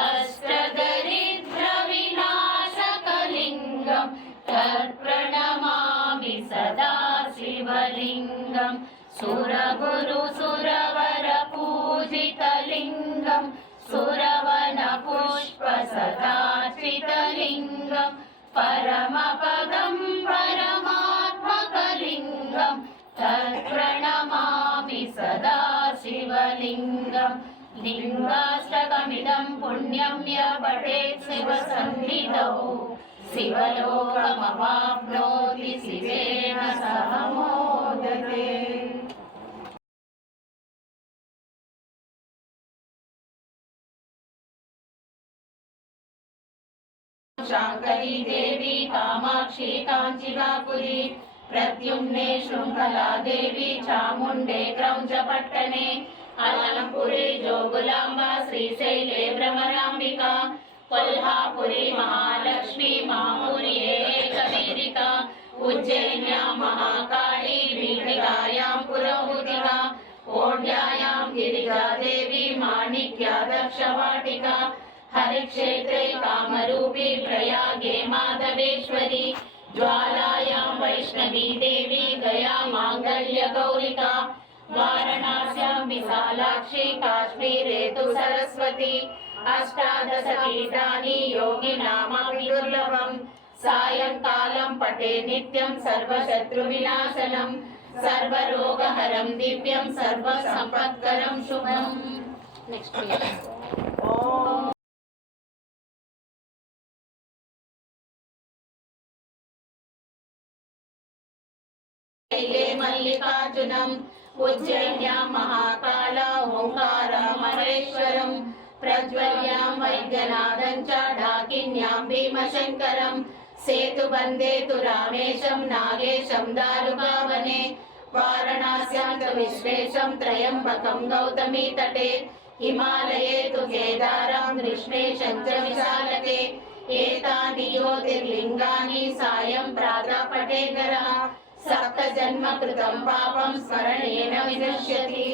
अष्टदरिद्रविनाशकलिङ्गं तत्प्रणमामि सदा शिवलिङ्गं सुरगुरुसुरवरपूजितलिङ्गं सुरवनपुष्पसदाचितलिङ्गं परमपदं परमात्मकलिङ्गं तत्प्रणमामि सदा शिवलिङ्गं लिङ्गाष्टकमिदं पुण्यं य पठेत् शिवसन्निधौ शिवलोकमवाप्नोति शिवेन सह मोदते। शाङ्करी देवी कामाक्षी काञ्चिकापुरी प्रद्युम्ने शृङ्खला देवी चामुण्डे क्रौञ्चपट्टने अलम्पुरी जोगुलाम्बा श्रीशैले भ्रमराम्बिका कोल्हापुरी महालक्ष्मी मामुरी एकवीरिका उज्जैन्यां महाकाली भीटिकायां पुरोहुतिका ओढ्यायां गिरिजादेवी माणिक्या दक्षवाटिका हरिक्षेत्रे कामरूपी प्रयागे माधवेश्वरी ज्वालायां वैष्णवी देवी गया माङ्गल्यगौरिका वाराणस्यां विशालाक्षी काश्मीरे तु सरस्वती अष्टादशपीठानि योगिनामपि दुर्लभम् सायंकालं पठे नित्यं सर्वशत्रुविनाशनं सर्वरोगहरं दिव्यं सर्वसम्पत्करं शुभम्। नेक्स्ट ओम मल्लिकार्जुनं उज्जयिन्यां महाकाल ओंकारमहेश्वरं प्रज्वल्यां वैद्यनाथं च ढाकिन्यां भीमशङ्करं सेतुबन्धे तु रामेशं नागेशं दारुकावने वाराणस्यां तु विश्वेशं त्र्यम्बकं गौतमी तटे हिमालये तु केदारं कृष्णेशं च विशालके एतानि ज्योतिर्लिङ्गानि सायं प्रातः पठेत् नरः सप्तजन्म कृतं पापं स्मरणेन विनश्यति।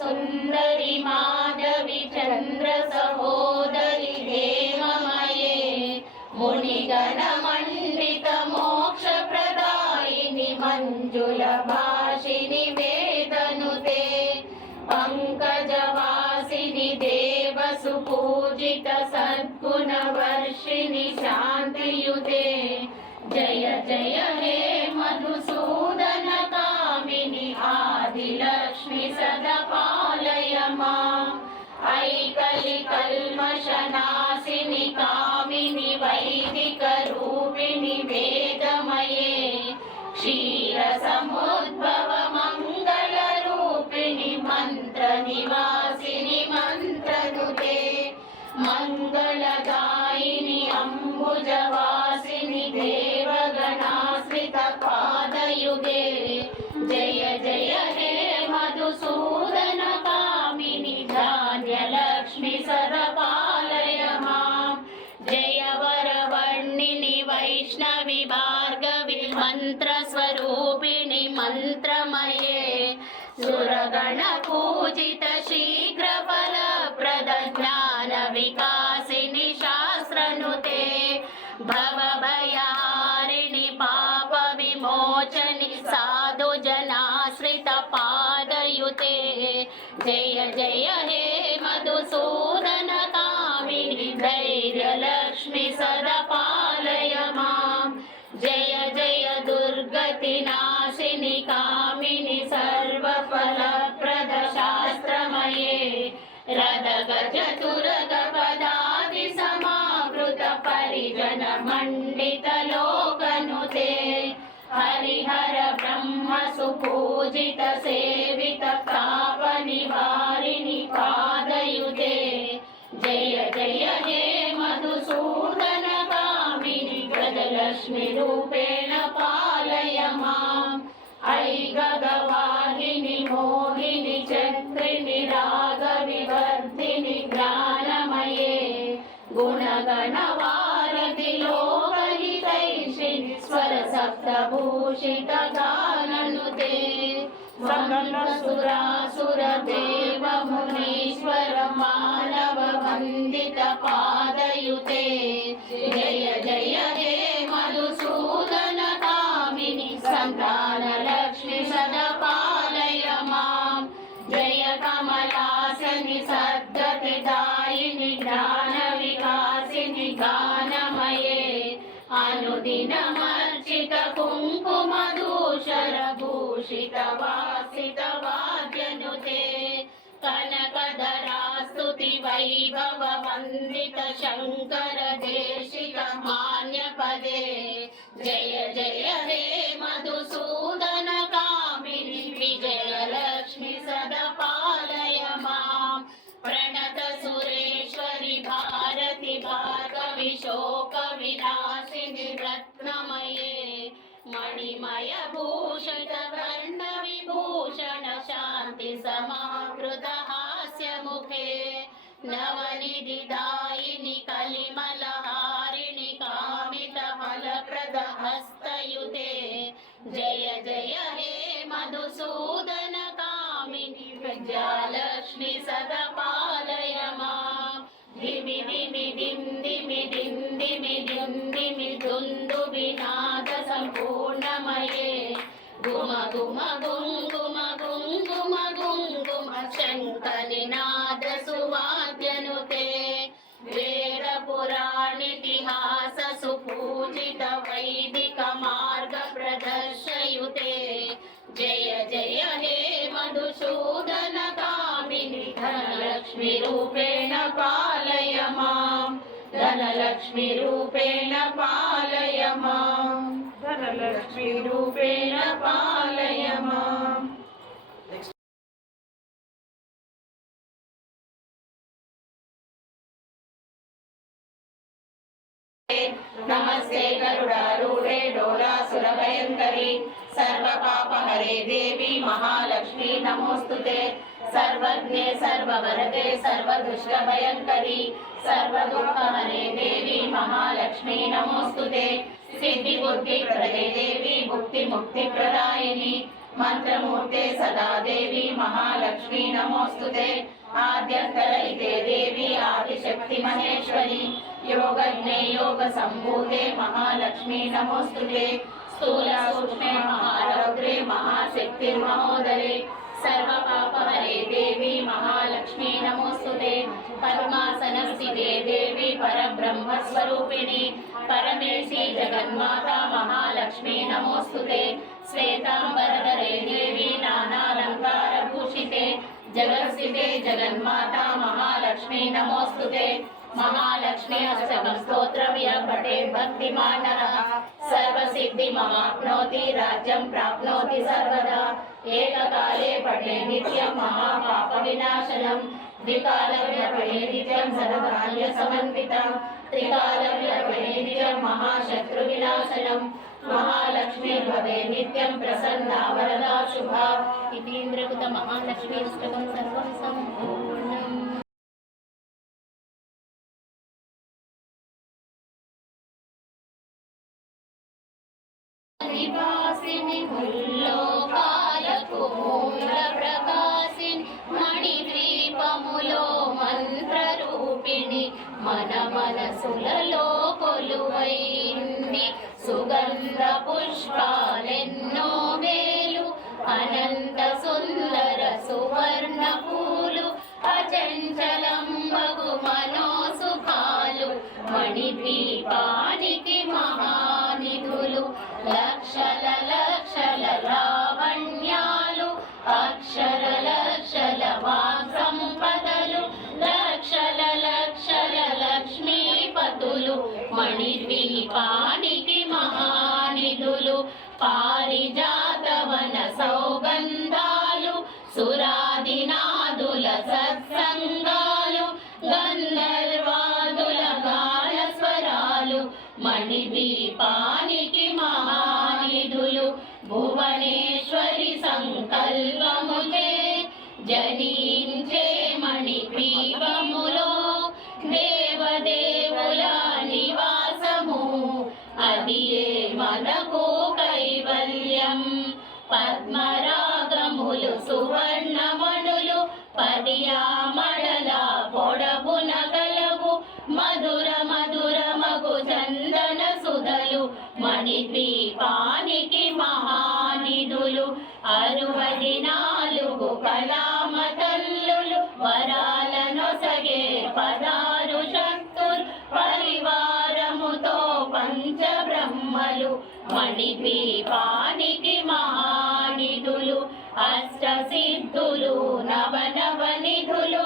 सुंदरी माधवी चंद्र सहोदरी हेममये मुनिगण मंडित मोक्ष प्रदायिनि मंजुल भाषिनि वेदनुते पंकजवासिनि देव सुपूजित सद्गुण वर्षिणि शांतियुते जय जय हे मधुसूदन कामिनि आदिलक्ष्मी सदा पालय माम् ऐकलि कल्मषनाशिनि कामिनि वैदिक रूपिणि वेदमये क्षीरसमुद्भव मंगल रूपिणि मंत्र निवासिनि मंत्रनुते मंगलदायिनि अम्बुजवासिनि देवगणाश्रित पादयुगे जय जय हे मधुसूदन कामिनि धान्यलक्ष्मी सदा पालय माम् जय वरवर्णिनि वैष्णवि भार्गवि मन्त्रस्वरूपिणि मन्त्रमये सुरगण पूजित शीघ्र फलप्रद ज्ञान विकासिनि शास्त्रनुते भवभयहारिणि पाप विमोचनि साधु जनाश्रित पादयुते जय जय हे मधुसूदन कामिनि धैर्यलक्ष्मी सदा पालय माम् जय जय दुर्गति नाशिनि कामिनि सर्वफलप्रद शास्त्रमये रदगज तुरग पदादि समावृत परिजन मंडित लोकनुते हरिहर ब्रह्म सुपूजित सेवित ताप निवारिणि पादयुते जय जय हे मधुसूदन कामिनि गजलक्ष्मी रूपेण पालय माम् ऐ गगवाहिनि मोहिनि चक्रिणि रागविवर्धिनि ज्ञानमये गुणगणवारधि लोकहितैषिणि स्वर सप्तभूषित गाननुते सकल सुरासुर देव मुनीश्वर मानव वन्दित पादयुते जय जय हे मधुसूदन कामिनि संतान लक्ष्मी सदा पालय माम् जय कमलासनि सद्गतिदायिनि ज्ञान विकासिनि गानमये अनुदिनमर्चित कुङ्कुम दूषर भूषित वासित वाद्यनुते कनकधरास्तुति वैभव वन्दित शङ्कर देशिक मान्यपदे जय जय हे मधुसूदन कामिनि विजयलक्ष्मी सदा पालय माम् प्रणत सुरेश्वरि भारति भार्गवि शोक विनाशिनि रत्नमये मणिमय भूषित वर्ण विभूषण शान्ति समावृत हास्य मुखे नवनिधिदायिनि कलिमलहारिणि कामित फलप्रद हस्तयुते जय जय हे मधुसूदन कामिनि विद्यालक्ष्मी सदा पालय माम् धिमि धिमि धिं धिमि धिं धिमि धिं धिमि दुन्दुभिनाद सम्पूर्णमये गुम गुम गुङ्गुम गुङ्गुम गुङ्गुम शङ्खनिनाद सुवाद्यनुते वेद पुराणितिहास सुपूजित वैदिक मार्ग प्रदर्शयुते जय जय हे मधुसूदन कामिनि धनलक्ष्मी रूपेण पालय धनलक्ष्मी रूपेण पालय मां धनलक्ष्मी रूपेण पालय मां। नमस्ते गरुडारूढे डोलासुरभयङ्करी सर्वपापहरे देवी महालक्ष्मी नमोस्तुते। सर्वज्ञे सर्ववरदे सर्वदुष्टभयङ्करी सर्वदुःखहरे देवी महालक्ष्मी नमोस्तुते। सिद्धिबुद्धिप्रदे देवी मुक्तिमुक्तिप्रदायिनी मंत्रमूर्ते सदा देवी महालक्ष्मी नमोस्तुते। आद्यन्तरहिते देवी आदिशक्ति महेश्वरी योगज्ञे योग संभूते महालक्ष्मी नमोस्तुते। स्थूल सूक्ष्मे महारौद्रे महाशक्तिर्महोदरे सर्वपापहरे देवी महालक्ष्मी नमोस्तुते। पद्मासनस्थिते देवी परब्रह्मस्वरूपिणी परमेशी जगन्माता महालक्ष्मी नमोस्तुते। श्वेतांबरधरे देवी नानालंकारभूषिते जगत्स्थिते जगन्माता महालक्ष्मी नमोस्तुते। महालक्ष्मी अष्टकं स्तोत्रं यः पठेत् भक्तिमान् नरः सर्वसिद्धिमवाप्नोति राज्यं प्राप्नोति सर्वदा। एककाले पठे नित्यं महापापविनाशनं द्विकालं यः पठे नित्यं सर्वधान्यसमन्वितं त्रिकालं यः पठे नित्यं महाशत्रुविनाशनं महालक्ष्मी भवे नित्यं प्रसन्ना वरदा शुभा। इतीन्द्रकृत महालक्ष्मी अष्टकं सर्वं सम्पूर्णम्। निवासिनि मुल्लोकाలకు మూల ప్రకాశిని మణిద్వీపములో మంత్రరూపిణి మన మనసులలో కొలువైంది సుగంధ పుష్పాలెన్నో వేలు అనంత సుందర సువర్ణ పూలు అచంచలంబగు మనోసుఖాలు మణిద్వీపానికి మహానిధులు లక్షల లక్షల లావణ్యాలు అక్షర లక్షల వాక్ సంపదలు లక్షల లక్షల లక్ష్మీపతులు మణిద్వీపానికి మహానిధులు పారిజాతవన సౌగంధాలు సురాదినాదుల సత్సంగాలు గంధర్వాదుల గాన స్వరాలు మణిద్వీపానికి మహానిధులు భువనేశ్వరి సంకల్పముచే జనించే మణిద్వీపములో దేవదేవుల నివాసము అదియే మనకు కైవల్యం పద్మరాగములు సువర్ణమణులు పదియామడల పొడవున గలవు మధుర మధురమగు చందన సుధలు మణిద్వీపానికి మహానిధులు 64 కళామ తల్లులు వరాలనొసగే 16 శక్తులు పరివారముతో పంచబ్రహ్మలు మణిద్వీపానికి మహానిధులు అష్టసిద్ధులు నవనవనిధులు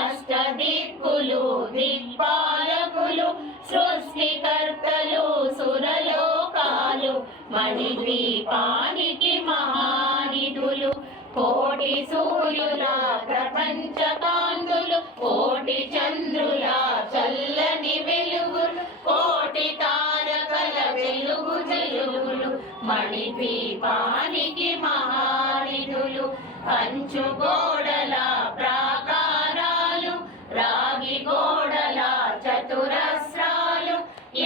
అష్టదిక్కులు దిక్పాలకులు సృష్టికర్తలు సురలోకాలు మణిద్వీపానికి మహానిధులు కోటి సూర్యుల ప్రపంచ కాంతులు కోటి చంద్రుల చల్లని వెలుగులు కోటి తారకల వెలుగు జలుగులు మణిద్వీపానికి మహానిధులు పంచుగోడల ప్రాకారాలు రాగి గోడల చతురస్రాలు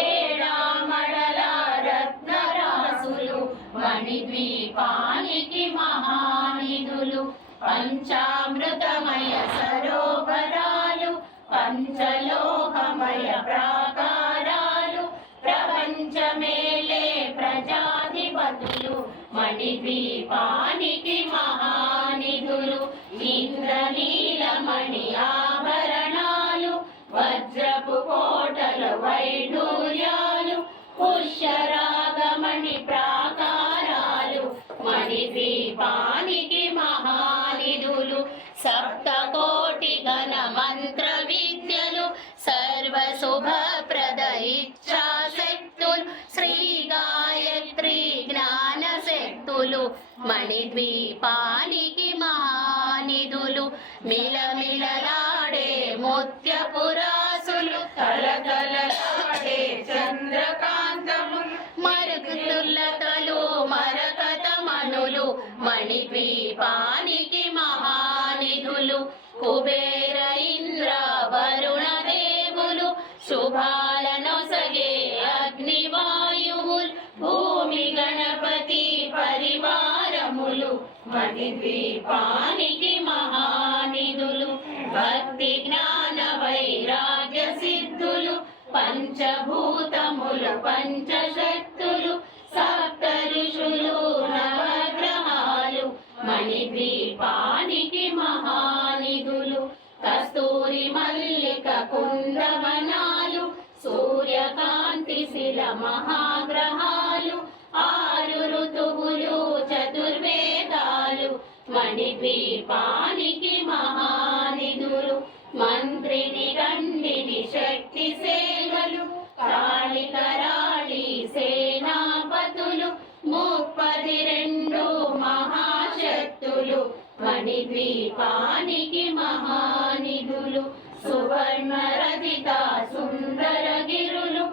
ఏడామడల రత్నరాసులు మణిద్వీపానికి మహానిధులు పంచామృతమయ సరోవరాలు పంచలోహమయ ప్రాకారాలు ప్రపంచమేలే ప్రజాధిపతులు మణిద్వీపానికి మహానిధులు ఇంద్రనీలమణి ఆభరణాలు వజ్రపు కోటలు వైఢూర్యాలు పుష్యరాగమణి ప్రాకారాలు మణిద్వీపానికి మహానిధులు సప్తకోటి ఘన మంత్ర విద్యలు సర్వశుభప్రదై మణిద్వీపానికి మహానిధులు మిలమిలలాడే ముత్యపురాసులు కలకలలాడే చంద్రకాంతములు మరకతుల్లతలు మరకతమణులు మణిద్వీపానికి మహానిధులు కుబేర ఇంద్ర వరుణ దేవులు శుభాలనొసగే అగ్నివాయువులు భూమి గణపతి పరివారములు మణిద్వీపానికి మహానిధులు భక్తి జ్ఞాన వైరాగ్య సిద్ధులు పంచభూతములు పంచశక్తులు సప్త ఋషులు నవగ్రహాలు మణిద్వీపానికి మహానిధులు కస్తూరి మల్లిక కుందవనాలు సూర్యకాంతి శిల మహాగ్రహాలు ఆరు ఋతువులు చతుర్వేదాలు మణిద్వీపానికి మహానిధులు మంత్రిని గండిని శక్తి సేవలు కాళికరాళి సేనాపతులు 32 మహాశక్తులు మణిద్వీపానికి మహానిధులు సువర్ణ రజిత సుందర గిరులు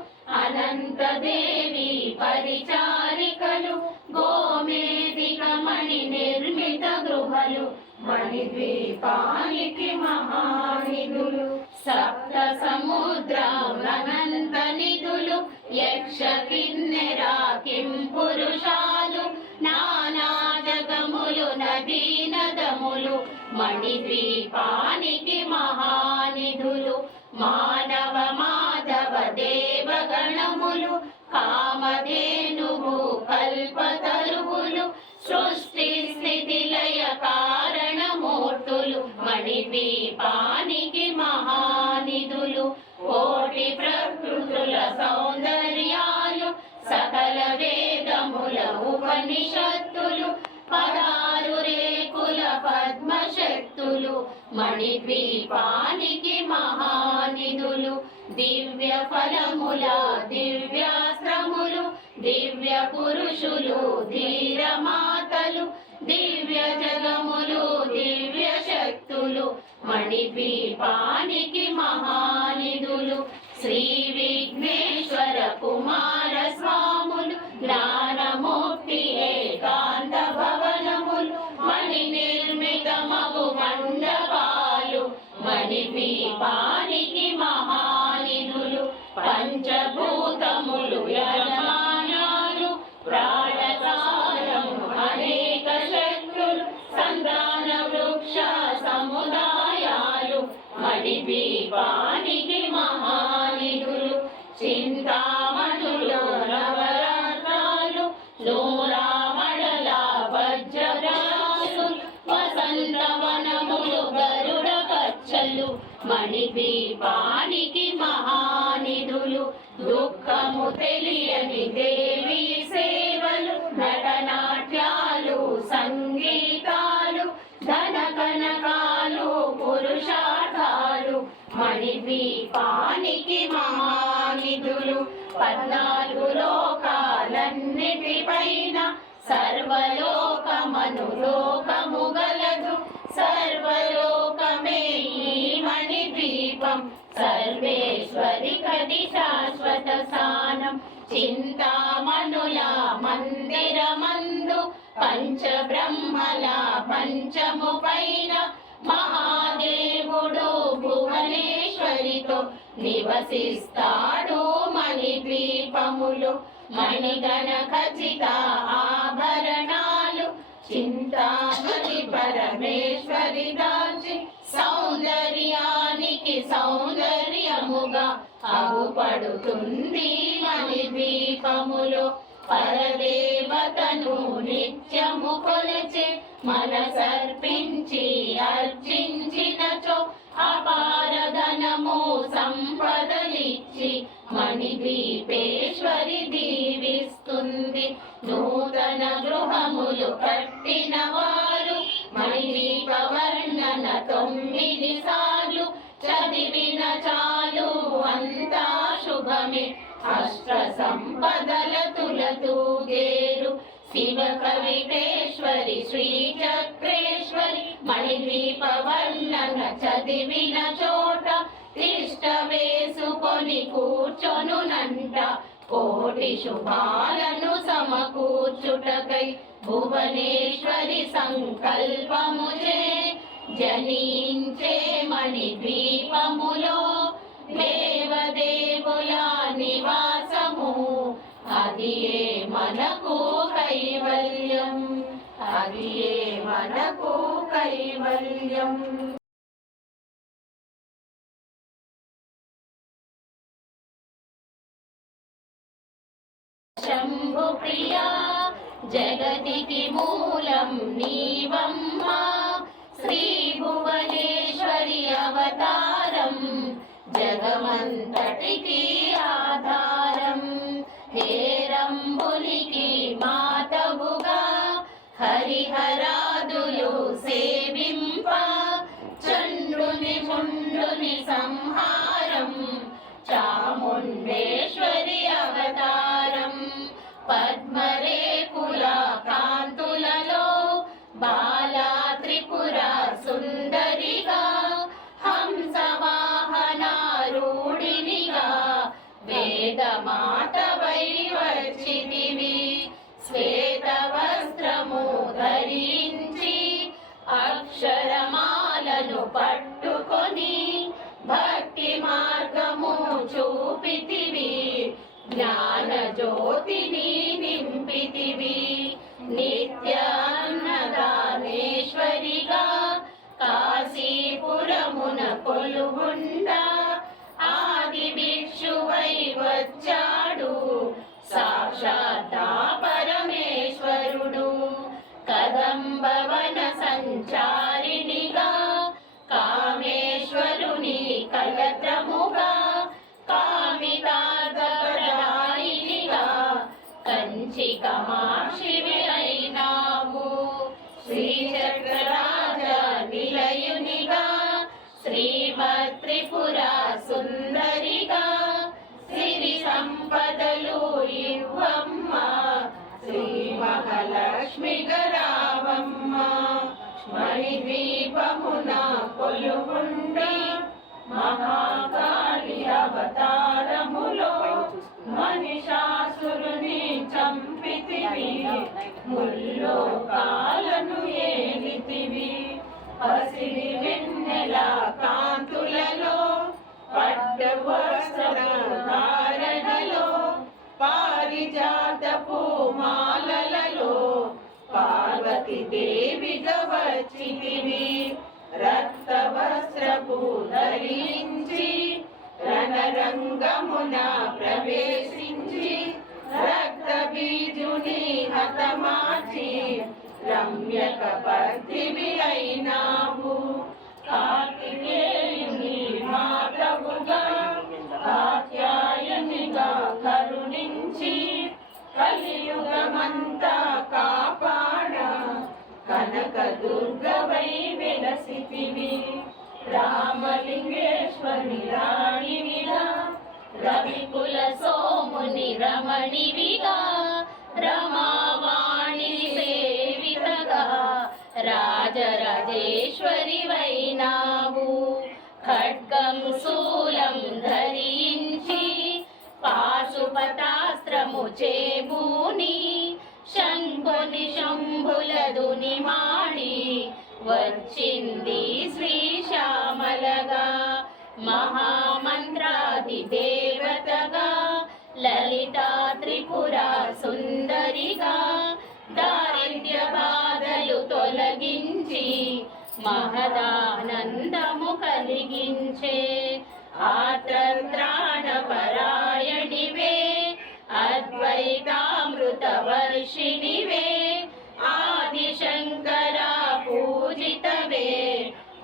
అనంత దేవి పరిచారికలు గోమేధిక మణి నిర్మిత గృహలు మణిద్వీపానికి మహానిధులు సప్త సముద్రములనంత నిధులు యక్ష కిన్నెర కిం పురుషాలు నానా జగములు నదీ నదములు మణిద్వీపానికి మహానిధులు మానవ మాధవ దేవగణములు కామధేనువు కల్పతరువులు సృష్టి స్థితి లయ కారణమూర్తులు మణిద్వీపానికి మహానిధులు కోటి ప్రకృతుల సౌందర్యాలు సకల వేదముల ఉపనిషత్తులు 16 రేకుల పద్మశక్తులు మణిద్వీపానికి మహానిధులు దివ్య ఫలముల దివ్యాస్త్రములు దివ్య పురుషులు ధీరమాతలు దివ్య జగములు దివ్య శక్తులు మణిద్వీపానికి మహానిధులు శ్రీ విఘ్నేశ్వర కుమార స్వాములు జ్ఞానముక్తి ఏకాంత భవనములు మణి నిర్మిత మగు మండపాలు మణిద్వీపానికి మహానిధులు పంచభూతములు యజమానాలు ప్రాణసారము అనేక శక్తులు సంతాన వృక్ష సముదాయాలు మణిద్వీపానికి మహానిధులు చింతామణులు నవరత్నాలు నూరామడల వజ్రరాసులు వసంతవనములు గరుడ కచ్చలు మణిద్వీపానికి మహానిధులు దుఃఖము తెలియని దేవి సేవలు నటనాట్యాలు సంగీతాలు ధన కనకాలు పురుషార్థాలు మణిద్వీపానికి మహానిధులు 14 లోకాలన్నిటిపైన సర్వలోకమనులోకము గలదు సర్వలోకమే ఈ మణిద్వీపం సర్వేశ్వరి కది శాశ్వత స్థానం చింతామణుల మందిరమందు పంచబ్రహ్మల పంచము పైన మహాదేవుడు భువనేశ్వరితో నివసిస్తాడు మణిద్వీపములు మణిగణ ఖచ్చిత ఆభరణాలు చింతామణి పరమేశ్వరి దాచి సౌందర్యానికి సౌందర్యముగా అగుపడుతుంది మణిద్వీపములు పరదేవతను నిత్యము కొలచే మనసర్పించి అర్చించినచో అపారధనము సంపదలిచ్చి మణిద్వీపేశ్వరి దీవిస్తుంది నూతన గృహములు కట్టిన వారు మణిద్వీప వర్ణన 9 సార్లు చదివిన చాలు అంతా శుభమే అష్ట సంపదల తులతూగేరు శివ కవిటేశ్వరి శ్రీ చక్రేశ్వరి మణిద్వీప వర్ణన చదివిన చోట తిష్ట వేసుకొని కూర్చొనునంట కోటి శుభాలను సమకూర్చుటకై భువనేశ్వరి సంకల్పముచే జనించే మణిద్వీపములో దేవదేవుల నివాసము అది ఏ మనకు కైవల్యం అది ఏ మనకు కైవల్యం శంభు ప్రియా జగతికి మూలం నీవమ్మా శ్రీ భువనేశ్వరి అవతారం జగమంతటికి ఆధారం హేరంబునికి మాతవుగా హరిహరాదులు సేవింప చండ్రుని ముండుని సంహారం చాముండేశ్వరి అవతారం పద్మరేకుల కాంతులలో బాలా త్రిపుర సుందరిగా హంసవాహనారూఢినిగా వేదమాతవై వచ్చితివి శ్వేత వస్త్రము ధరించి అక్షరమాలను పట్టుకొని భక్తి మార్గము చూపితివి జ్ఞాన జ్యోతిని నింపితివి నిత్యాన్నదానేశ్వరిగా కాశీపురమున కొలువుండా ఆది భిక్షువై వచ్చాడు సాక్షాత్ పరమేశ్వరుడు కదంబవన సంచారిణిగా కామేశ్వరుని కలత్రముగా కామితార్థప్రదాయినిగా కంచి కామాక్షివి అయినావు శ్రీచక్రరాజ నిలయునిగా శ్రీమత్ త్రిపుర సుందరిగా సిరి సంపదలు ఇవ్వమ్మ శ్రీ మహాలక్ష్మి గరావమ్మ మణిద్వీపమున కొలువుండి మహాకాళి అవతారములో మహిషాసురుని చంపితివి ముల్లోకాలను ఏలితివి పసిడి వెన్నెల కాంతులలో పట్టు వస్త్రధారణలో పారిజాతపు మాలలలో పార్వతి దేవిగా వచ్చితివి రక్త వస్త్రపు ధరించి రణరంగమున ప్రవేశించి రక్త బీజుని హతమార్చి రమ్యక పద్మివి అయినావు కార్తికేయుని మాతవుగా కాత్యాయనిగా కరుణించి కలియుగమంతా కాపాడ కనక దుర్గవై వెలసితివి రామలింగేశ్వరి రాణివిగా రవికుల సోముని రమణివిగా రమావాణి సేవితగా రాజరాజేశ్వరి వైనావు ఖడ్గం శూలం ధరించి పాశుపతాస్త్రము చేబూని శంభుని శంభులదుని మాడి వచ్చింది శ్రీశ్యామలగా మహామంత్రాది దేవతగా లలితా త్రిపుర సుందరిగా దారిద్ర్య బాధలు తొలగించి మహదానందము కలిగించే ఆత్రాణ పరాయణివే అద్వైతామృత వర్షిణివే ఆదిశంకర పూజితవే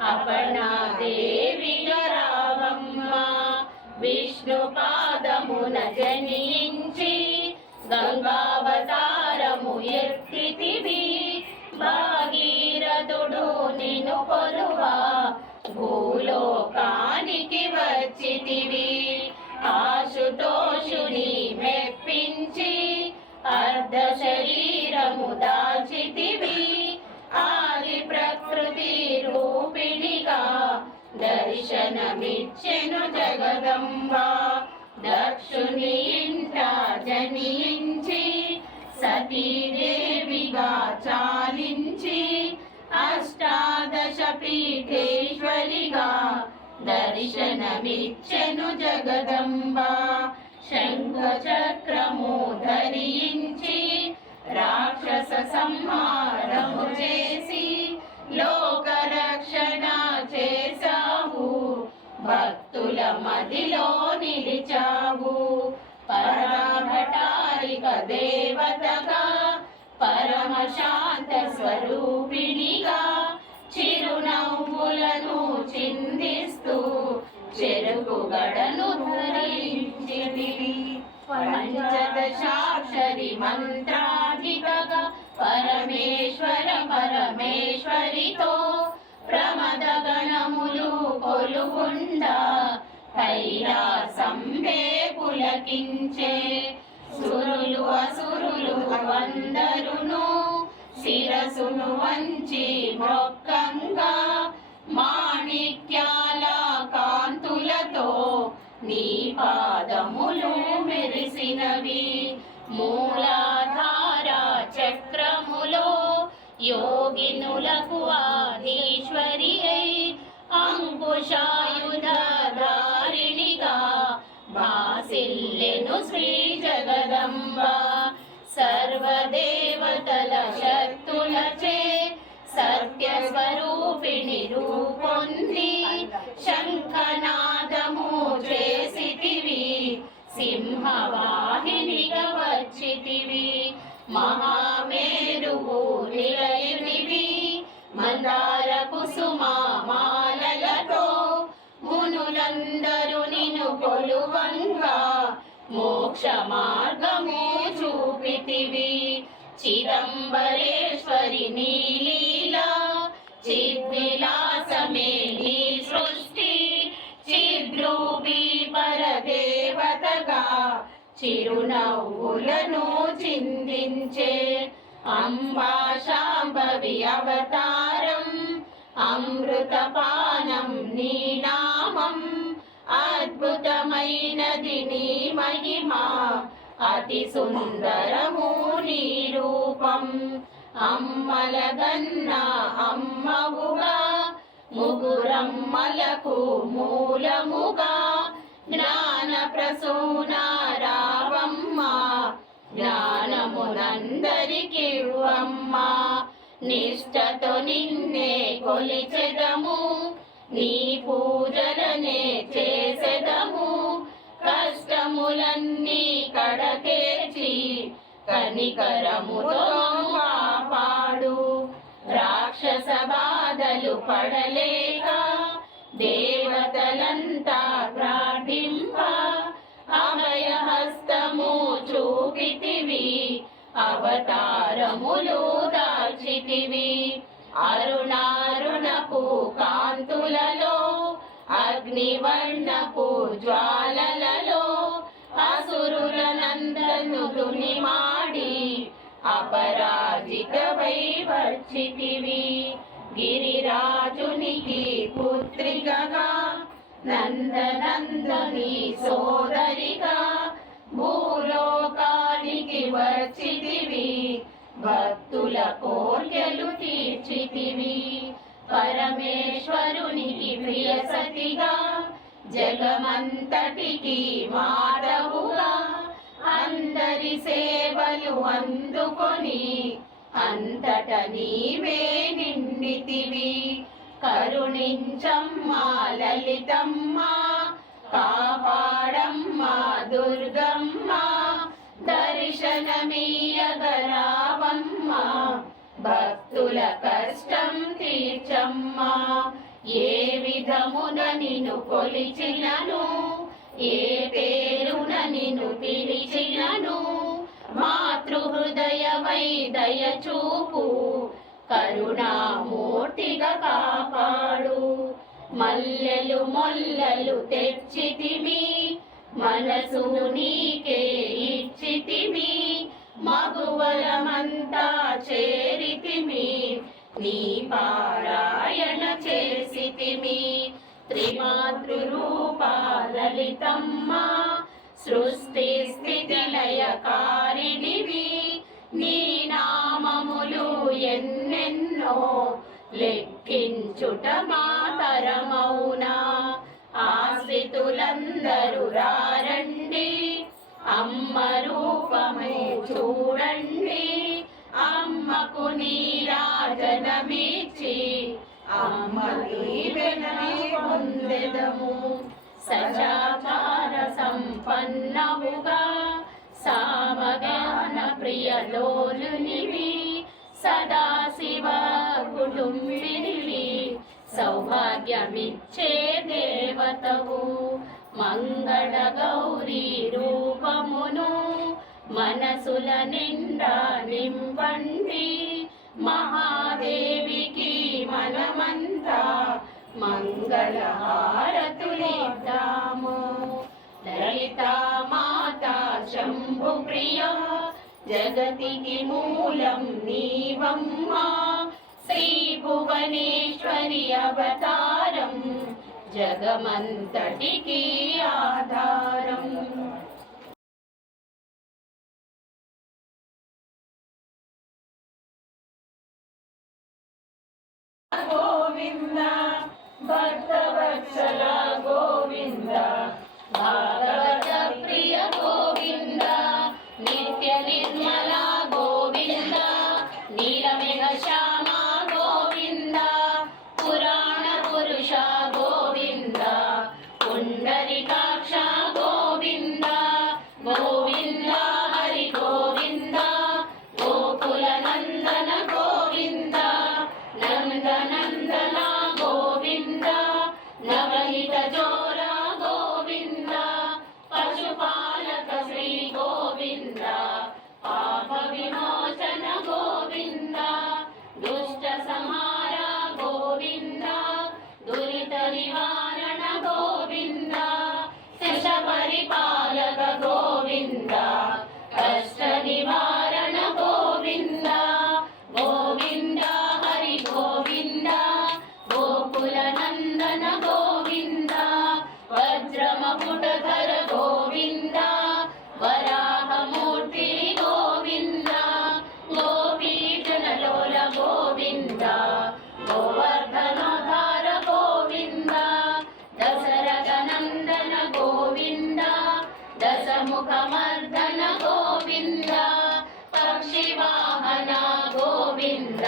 అపర్ణా దేవి రావమ్మ విష్ణు పాదమున జనించి గంగావతారము ఎత్తితివి భాగీరథుడు నిన్ను కొలువా భూలోకానికి వచ్చితివి ఆశుతోషుని మెప్పించి అర్ధ శరీరము దాల్చితివి ఆది ప్రకృతి రూపిణిగా దర్శనమిచ్చెను జగదంబ దక్షుని ఇంట జనించి సతీదేవిగా చాలించి అష్టాదశ పీఠేశ్వరిగా దర్శనమిచ్చెను జగదంబ శంఖ చక్రము ధరించి రాక్షస సంహారము చేసి లోక రక్షణ చేశావు భక్తుల మదిలో నిలిచావు పరాభటారిక దేవతగా పరమ శాంత స్వరూపిణిగా చిరునవ్వులను చిందిస్తూ చెరుకు గడను ధరించితివి పంచదశాక్షరి మంత్రాధికగా పరమేశ్వరితో ప్రమద గణములు కొలుగుండా కైలాసంబే పులకించే సురులు అసురులు అందరును శిరసును వంచి మొక్కంగా మాణిక్యాల కాంతులతో నీ పాదములు మెరిసినవి మూలాధార చక్రములో యోగినులకు ఆదీశ్వరి అంకుశాయుధారిణిగా భాసిల్లెను శ్రీ జగదంబ సర్వదేవతల శక్తులచే సత్య స్వరూపిణి రూపొంది శంఖనాదము చేసితివి సింహవాహినిగా వచ్చితివి మహామేరువు నిలయునివి మందార కుసుమాలతో మునులందరూ నిన్ను కొలువంగా మోక్ష మార్గము చూపితివి చిదంబరేశ్వరి నీలీలా చిద్విలాసమే నీ సృష్టి చిద్రూపీ పరదేవతగా చిరునవ్వులను చిందించే అంబా శాంభవి అవతారం అమృతపానం నీ నామం అద్భుతమైనది నీ మహిమ అతి సుందరము నీ రూపం అమ్మలగన్న అమ్మవుగా ముగురమ్మలకు మూలముగా జ్ఞాన ప్రసూన రావమ్మ జ్ఞానమునందరికివ్వమ్మ నిష్ఠతో నిన్నే కొలిచెదము నీ పూజలనే చేసెదము కష్టములన్నీ కడతేర్చి కనికరముతో కాపాడు రాక్షస బాధలు పడలేక దేవతలంతా ప్రార్థింప అభయహస్తము చూపితివి అవతారములు దాల్చితివి అరుణారుణపు కాంతులలో అగ్నివర్ణపు జ్వాలలలో అసురులనందను దునిమాడి అపరాజితవై వచ్చితివి గిరిరాజునికి పుత్రికగా నందనందుని సోదరిగా భూలోకానికి వచ్చితివి భక్తుల కోర్కెలు తీర్చితివి పరమేశ్వరునికి ప్రియ సతిగా జగమంతటికి మాధవుగా అందరి సేవలు అందుకొని అంతట నీవే నిండితివి కరుణించమ్మా లలితమ్మ కాపాడమ్మ దుర్గమ్మ దర్శనమీయగరావమ్మ భక్తుల కష్టం తీర్చమ్మా ఏ విధమున నిన్ను కొలిచినను ఏ పేరున నిన్ను పిలిచినను మాతృహృదయమై దయచూపు కరుణామూర్తిగా కాపాడు మల్లెలు మొల్లలు తెచ్చితిమి మనసు నీకే ఇచ్చితిమి మగువలమంతా చేరితిమి నీ పారాయణ చేసితిమి త్రిమాతృరూపా లలితమ్మ సృష్టి స్థితి లయకారిణివి నీ నామములు ఎన్నెన్నో లెక్కించుట మాతరమౌనా ఆశ్రితులందరూ రారండి అమ్మ రూపమే చూడండి అమ్మకు నీరాజనమిచ్చి అమ్మ దీవెననే పొందెదము సదాచార సంపన్నముగా సామగాన ప్రియలోలునివి సదాశివ కుటుంబినివి సౌభాగ్యమిచ్చే దేవతవు మంగళ గౌరీ రూపమును మనసుల నిండా నింపండి మహాదేవికి మనమంతా మంగళ హారతులిద్దాము లలితా మాతా శంభు ప్రియ జగతికి మూలం నీవమ్మ శ్రీ భువనేశ్వరి అవతారం జగమంతటికి ఆధారం గోవింద భక్తవత్సల గోవింద భాగవత ప్రియ గోవింద నిత్య నిర్మల గోవింద నీలమేఘ శ్యామ గోవింద పురాణ పురుష గోవింద పుండరీకాక్ష గోవింద గోవింద హరి గోవింద గోకుల నందన గోవింద నందనందన గోవింద నవహిత జోర గోవింద పశుపాలక శ్రీ గోవింద పాప విమోచన గోవింద దుష్ట సంహార గోవింద దురిత నివారణ గోవింద శిష పరిపాలక గోవింద కష్ట నివారణ గోవింద గోవింద హరి గోవింద గోకుల నందన గోవింద వజ్రమకుటధర గోవింద వరాహమూర్తి గోవింద గోపీజనలోల గోవింద గోవర్ధనోధార గోవింద దశరథ నందన గోవింద దశముఖమర్దన గోవింద పక్షివాహన గోవింద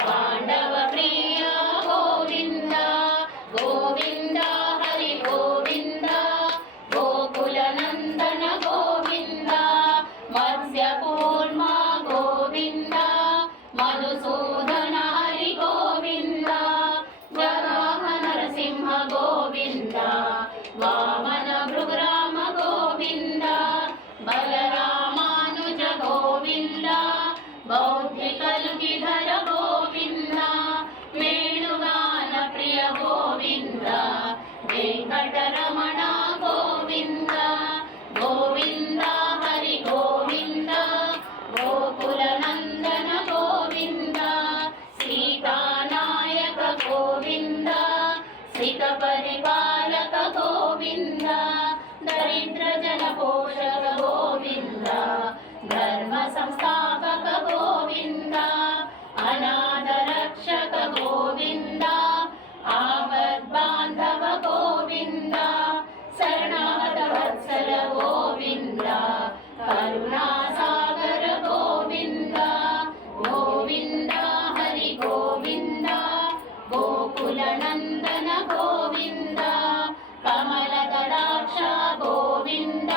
పాండవ ప్రియ గోవింద గోవింద హరి గోవింద గోకుల నందన గోవింద మత్స్య కూర్మ గోవింద మధుసూదన హరి గోవింద వరాహ నరసింహ గోవింద వామన భృగురామ గోవింద బలరామానుజ గోవింద బౌద్ధికలుగిధర గోవింద వేణుగాన ప్రియ గోవింద వెంకటరమణ గోవింద గోవింద హరి గోవింద గోకుల నందన గోవింద సీతానాయక గోవింద శ్రీక పరిపాలక గోవింద దరిద్ర జన పోషక గోవింద ధర్మ సంస్థాపక గోవింద అనాథ రక్షక గోవింద ఆపద్బాంధవ గోవింద శరణాగత వత్సల గోవింద కరుణాసాగర గోవింద గోవింద హరి గోవింద గోకుల నందన గోవింద కమల దళాక్ష గోవింద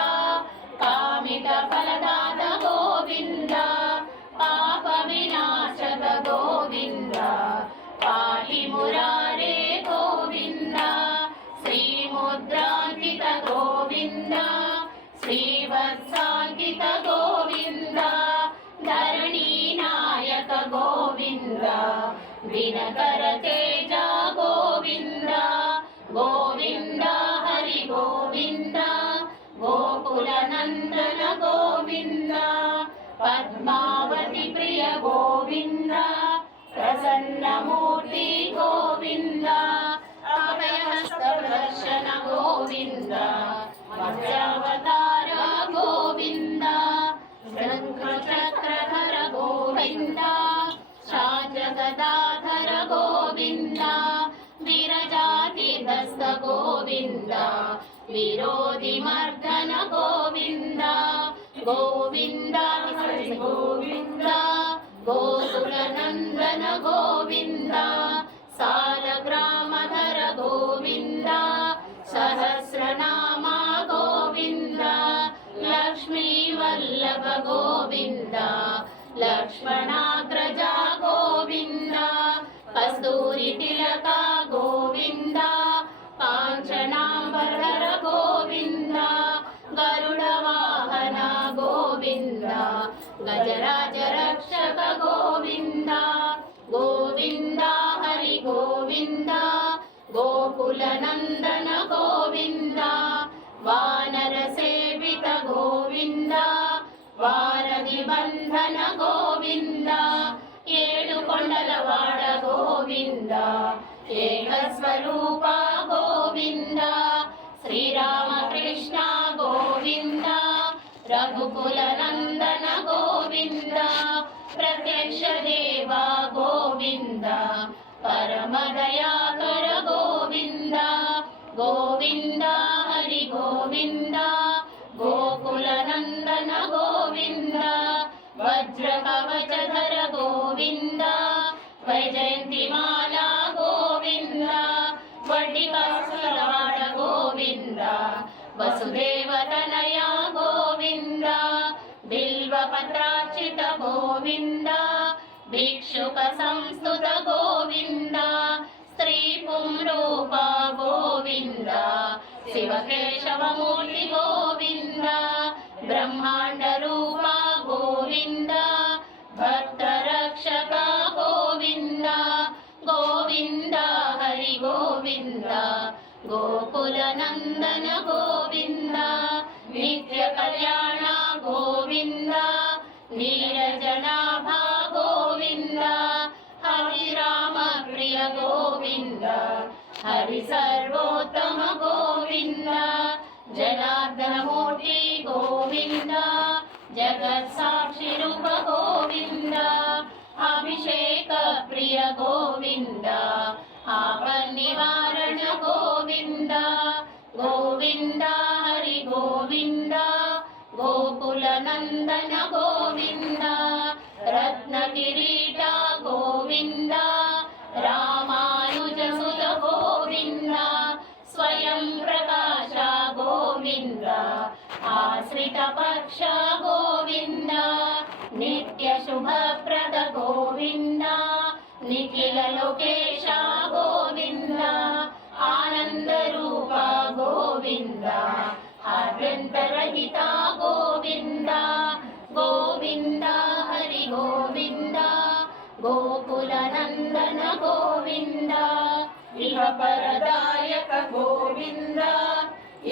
కామిత ఫలదాత గోవింద పాప వినాశక గోవింద పాహి మురారే గోవింద శ్రీముద్రాంకిత గోవింద శ్రీవత్సాంకిత గోవింద ధరణీ నాయక గోవింద వినకర తేజ గోవింద గోవింద హరి గోవింద గోకుల నందన గోవింద प्रसन्नमूर्ति गोविन्द अभयहस्तदर्शन गोविन्द मत्स्यावतार गोविन्द शङ्खचक्रधर गोविन्द शाजगदाधर गोविन्द विरजातिदस्त गोविन्द विरोधिमर्दन गोविन्द गोविन्द गोविन्द गोकुलनन्दन गोविन्द सालग्रामधर गोविन्द सहस्रनाम गोविन्द लक्ष्मीवल्लभ गोविन्द लक्ष्मणाग्रजा गोविन्द कस्तूरितिलक गोविन्द काञ्चनाम्बरधर गोविन्द गरुडवाहन गोविन्द गजराज रक्षक गोविन्द गोविन्द हरि गोविन्द गोकुलनन्दन गोविन्द वानर सेवित गोविन्द वारधि बन्धन गोविन्द ఏడుకొండలవాడ గోవింద ఏకస్వరూప గోవింద శ్రీరామకృష్ణ గోవింద రఘుకుల నందన గోవింద ప్రత్యక్ష దేవ గోవింద పరమదయాకర గోవింద గోవింద హరి గోవింద గోకుల నందన గోవింద वज्र कवचधर गोविन्द वैजयन्तिमाला गोविन्द वटिकासुरवाड गोविन्द वसुदेवतनया गोविन्द बिल्वपत्रार्चित गोविन्द भिक्षुक संस्तुत गोविन्द स्त्री पुंरूप गोविन्द शिवकेशवमूर्ति गोविन्द ब्रह्माण्ड रूप गोविन्द भक्तरक्षक गोविन्द गोविन्द हरि गोविन्द गोकुलनन्दन गोविन्द नित्य कल्याण गोविन्द नीरजनाभा गोविन्द हरि राम प्रिय गोविन्द हरि सर्वोत्तम गोविन्द जनार्दनमूर्ति गोविन्द जगत् साक्षी रूप गोविन्द अभिषेक प्रिय गोविन्द आपन्निवारण गोविन्द गोविन्द हरि गोविन्द गोकुलनन्दन गोविन्द रत्नकिरीट गोविन्द रामानुजसुत गोविन्द स्वयं प्रकाश गोविन्द आश्रित पक्ष गोविन्द नित्य शुभप्रद गोविन्द निखिल लोकेश गोविन्द आनंद रूप गोविन्द आद्यन्तरहित गोविन्द गोविन्द हरि गोविन्द गोकुलनन्दन गोविन्द इह परदायक गोविन्द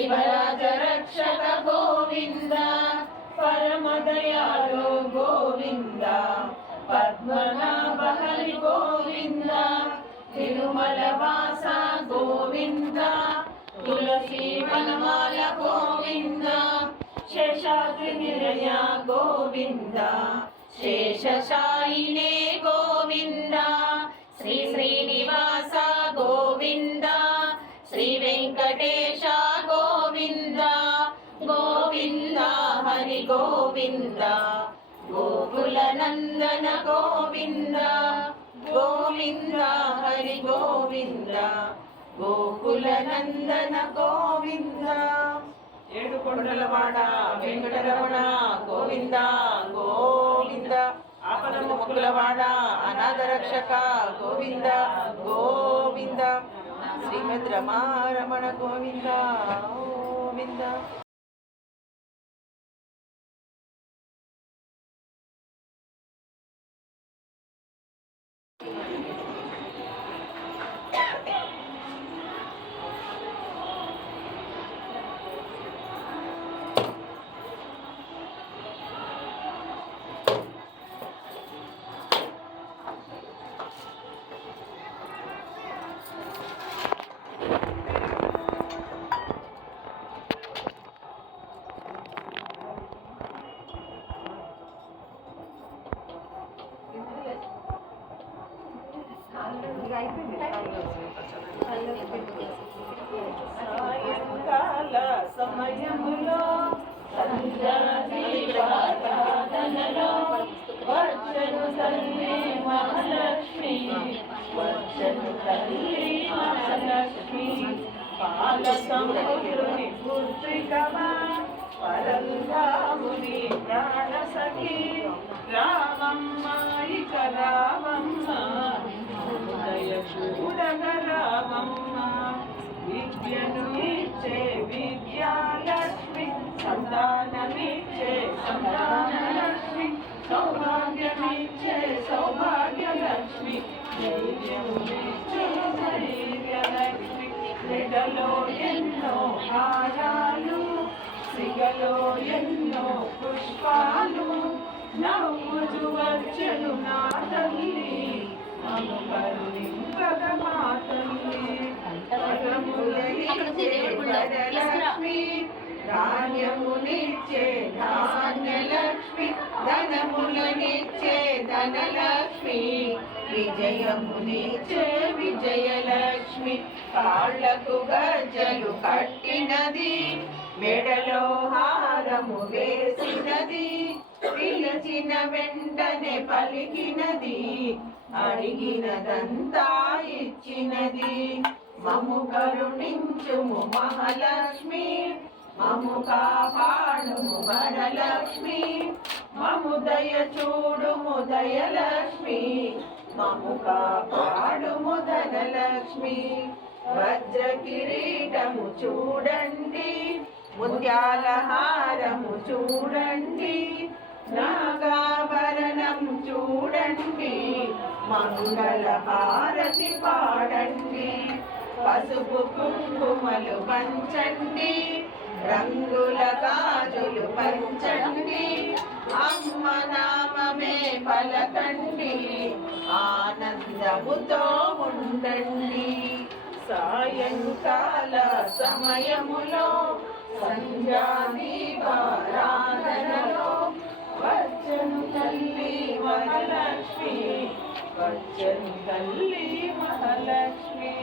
इव राजरक्षक गोविन्द परमदयालो गोविन्द पद्मनाभ हरि गोविन्द तिरुमलवास गोविन्द तुलसी वनमाल गोविन्द शेषाद्रि निलय गोविन्द शेषशायिने गोविन्द श्री श्रीनिवास गोविन्द श्री वेंकटेश गोविन्द गोविन्द हरि गोविन्द गोकुलनन्दन गोविन्द गोविन्द हरि गोविन्द गोकुलनन्दन गोविन्द ఏడుకొండలవాడ వెంకటరమణ గోవింద గోవింద ఆపద ముక్కులవాడ అనాథ రక్షక గోవింద గోవింద శ్రీమద్ రమారమణ గోవింద గోవింద. సాయంకాల సమయములో సంధ్యాదీపారాధనలో వచ్చెను తల్లి మహాలక్ష్మి, వచ్చెను తల్లి మహాలక్ష్మి. పాల సముద్రుని పుత్రికమా పరంధాముని ప్రాణ సఖి రామమ్మ ఇక రామమ్మ, ఉదయ చూడగ రామమ్మ. విద్యను ఇచ్చే విద్యాలక్ష్మి, సంతానమిచ్చే సంతానలక్ష్మి, సౌభాగ్యమిచ్చే సౌభాగ్యలక్ష్మి, ధైర్యమిచ్చే ధైర్యలక్ష్మి. నెడలో ఎన్నో హారాలు, సిగలో ఎన్నో పుష్పాలు, నవ్వుచు వచ్చెను నా తల్లి, మమ్ము కరుణింపగ మా తల్లి. వరములనిచ్చే వరలక్ష్మి, ధాన్యమునిచ్చే ధాన్యలక్ష్మి, ధనములనిచ్చే ధనలక్ష్మి, విజయమునిచ్చే విజయలక్ష్మి. కాళ్ళకు గజ్జలు కట్టినది, మెడలో హారము వేసినది, పిలిచిన వెంటనే పలికినది, అడిగినదంతా ఇచ్చినది. మము కరుణించుము మహాలక్ష్మి, మము కాపాడుము వరలక్ష్మి, మము దయ చూడుము దయలక్ష్మి, మము కాపాడుము ధనలక్ష్మి. వజ్ర కిరీటము చూడండి, ముత్యాల హారము చూడండి, నాగాభరణం చూడండి, మంగళ హారతి పాడండి. పసుపు కుంకుమలు పంచండి, రంగుల గాజులు పంచండి, అమ్మ నామమే పలకండి, ఆనందముతో ఉండండి. సాయంకాల సమయములో సంధ్యాదీపారాధనలో వచ్చెను తల్లి వరలక్ష్మి, వచ్చెను తల్లి మహాలక్ష్మి.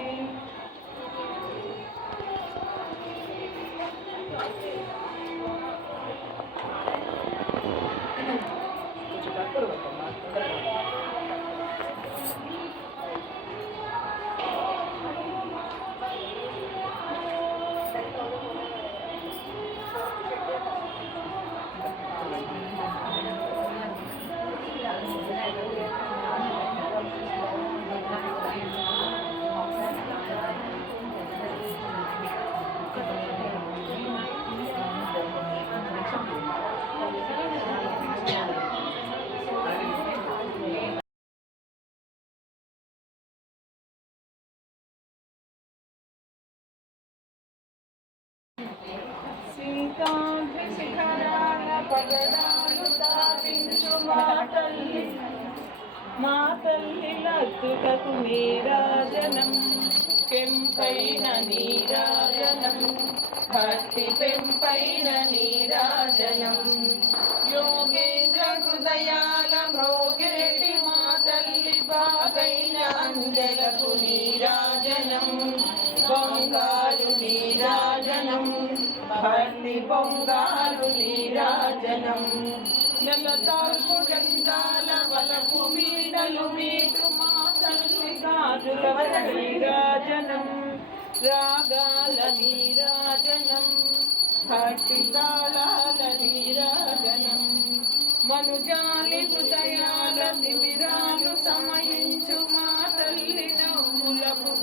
శిఖరాల పగడాలు దావించు మా తల్లి, మా తల్లి లత్తుటకు నీరాజనం, పెంపైన నీరాజనం, భక్తి పెంపైన నీరాజనం. యోగేంద్ర హృదయాల మ్రోగేటి మా తల్లి బాగైన అందెలకు నీరాజనం, పొంగారు నీరాజనం, భక్తి పొంగారు నీరాజనం. నెలతాల్పు గంధాల వలపు వీడలు మీటు మా తల్లి గాజుల నీరాజనం, రాగాల నీరాజనం, భక్తి తాళాల నీరాజనం. మనుజాలి హృదయాల తిమిరాలు సమయించు మా తల్లి నవ్వులకు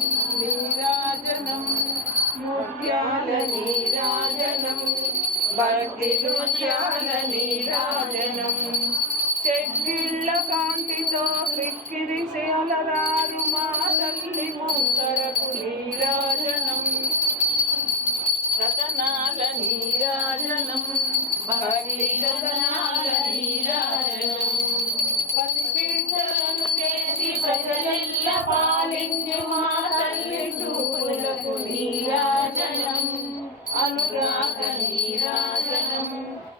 నీరాజనం, ముత్యాల నీరాజనం, భక్తి నృత్యాల నీరాజనం. చెక్కిళ్ళ కాంతితో క్రిక్కిరిసి అలరారు మా తల్లి ముందరకు నీరాజనం, రతనాల నీరాజనం, భక్తి రతనాల నీరాజనం. పసిబిడ్డలను చేసి ప్రజలెల్ల పాలించు మా తల్లి చూపులకు అనురాగ నీరాజనం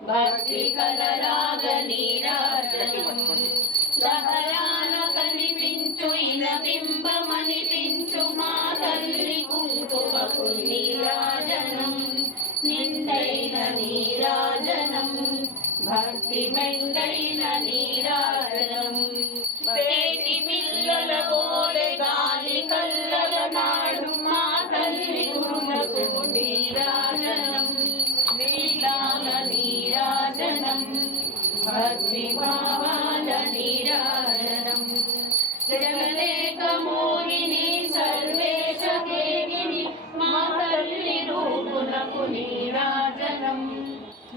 భక్తి కలరాగ నీరాజనం లహరాన కనిపించు ఇన బింబమనిపించు మా తల్లి కుంకుమకు నీరాజనం నిండైన నీరాజనం భక్తి మెండైన నీరాజనం తేటి పిల్లల పోలే గాలి కల్లల నాడు మా తల్లి గురులకు నీరాజనం నీలాల నీరాజనం భక్తి భావాల నీరాజనం జగదేక మోహిని సర్వేశ కేగిని మా తల్లి రూపునకు నీరాజనం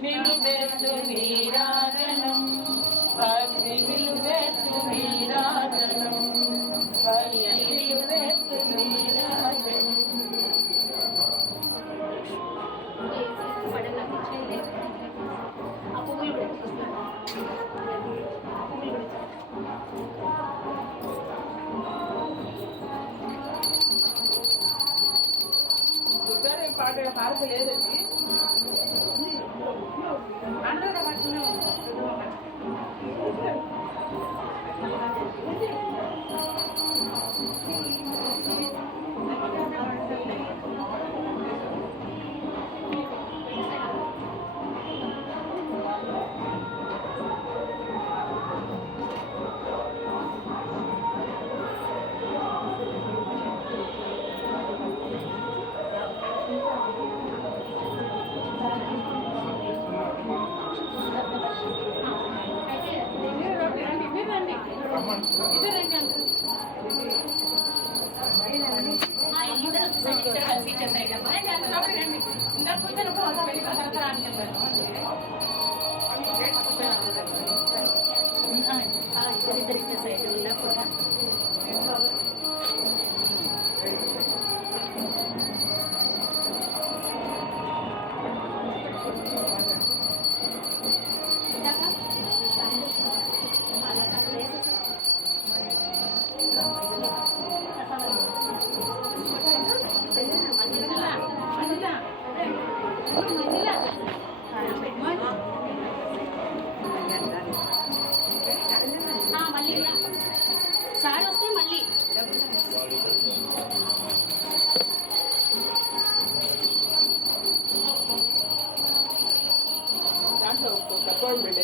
నిలువెత్తు నీరాజనం భక్తి నిలువెత్తు నీరాజనం భక్తి నిలువెత్తు నీరాజనం ఆ పువ్వులు కూడా ఆ పువ్వులు కూడా దుర్గాదేవి పాట హారతి లేదండి అనురాధ పట్టుకునే ఇద్దరిద్దరికి సైడ్ ఉన్నా కూడా మళ్ళీ సార్ వస్తే మళ్ళీ దాంట్లో తక్కువ బిడ్డ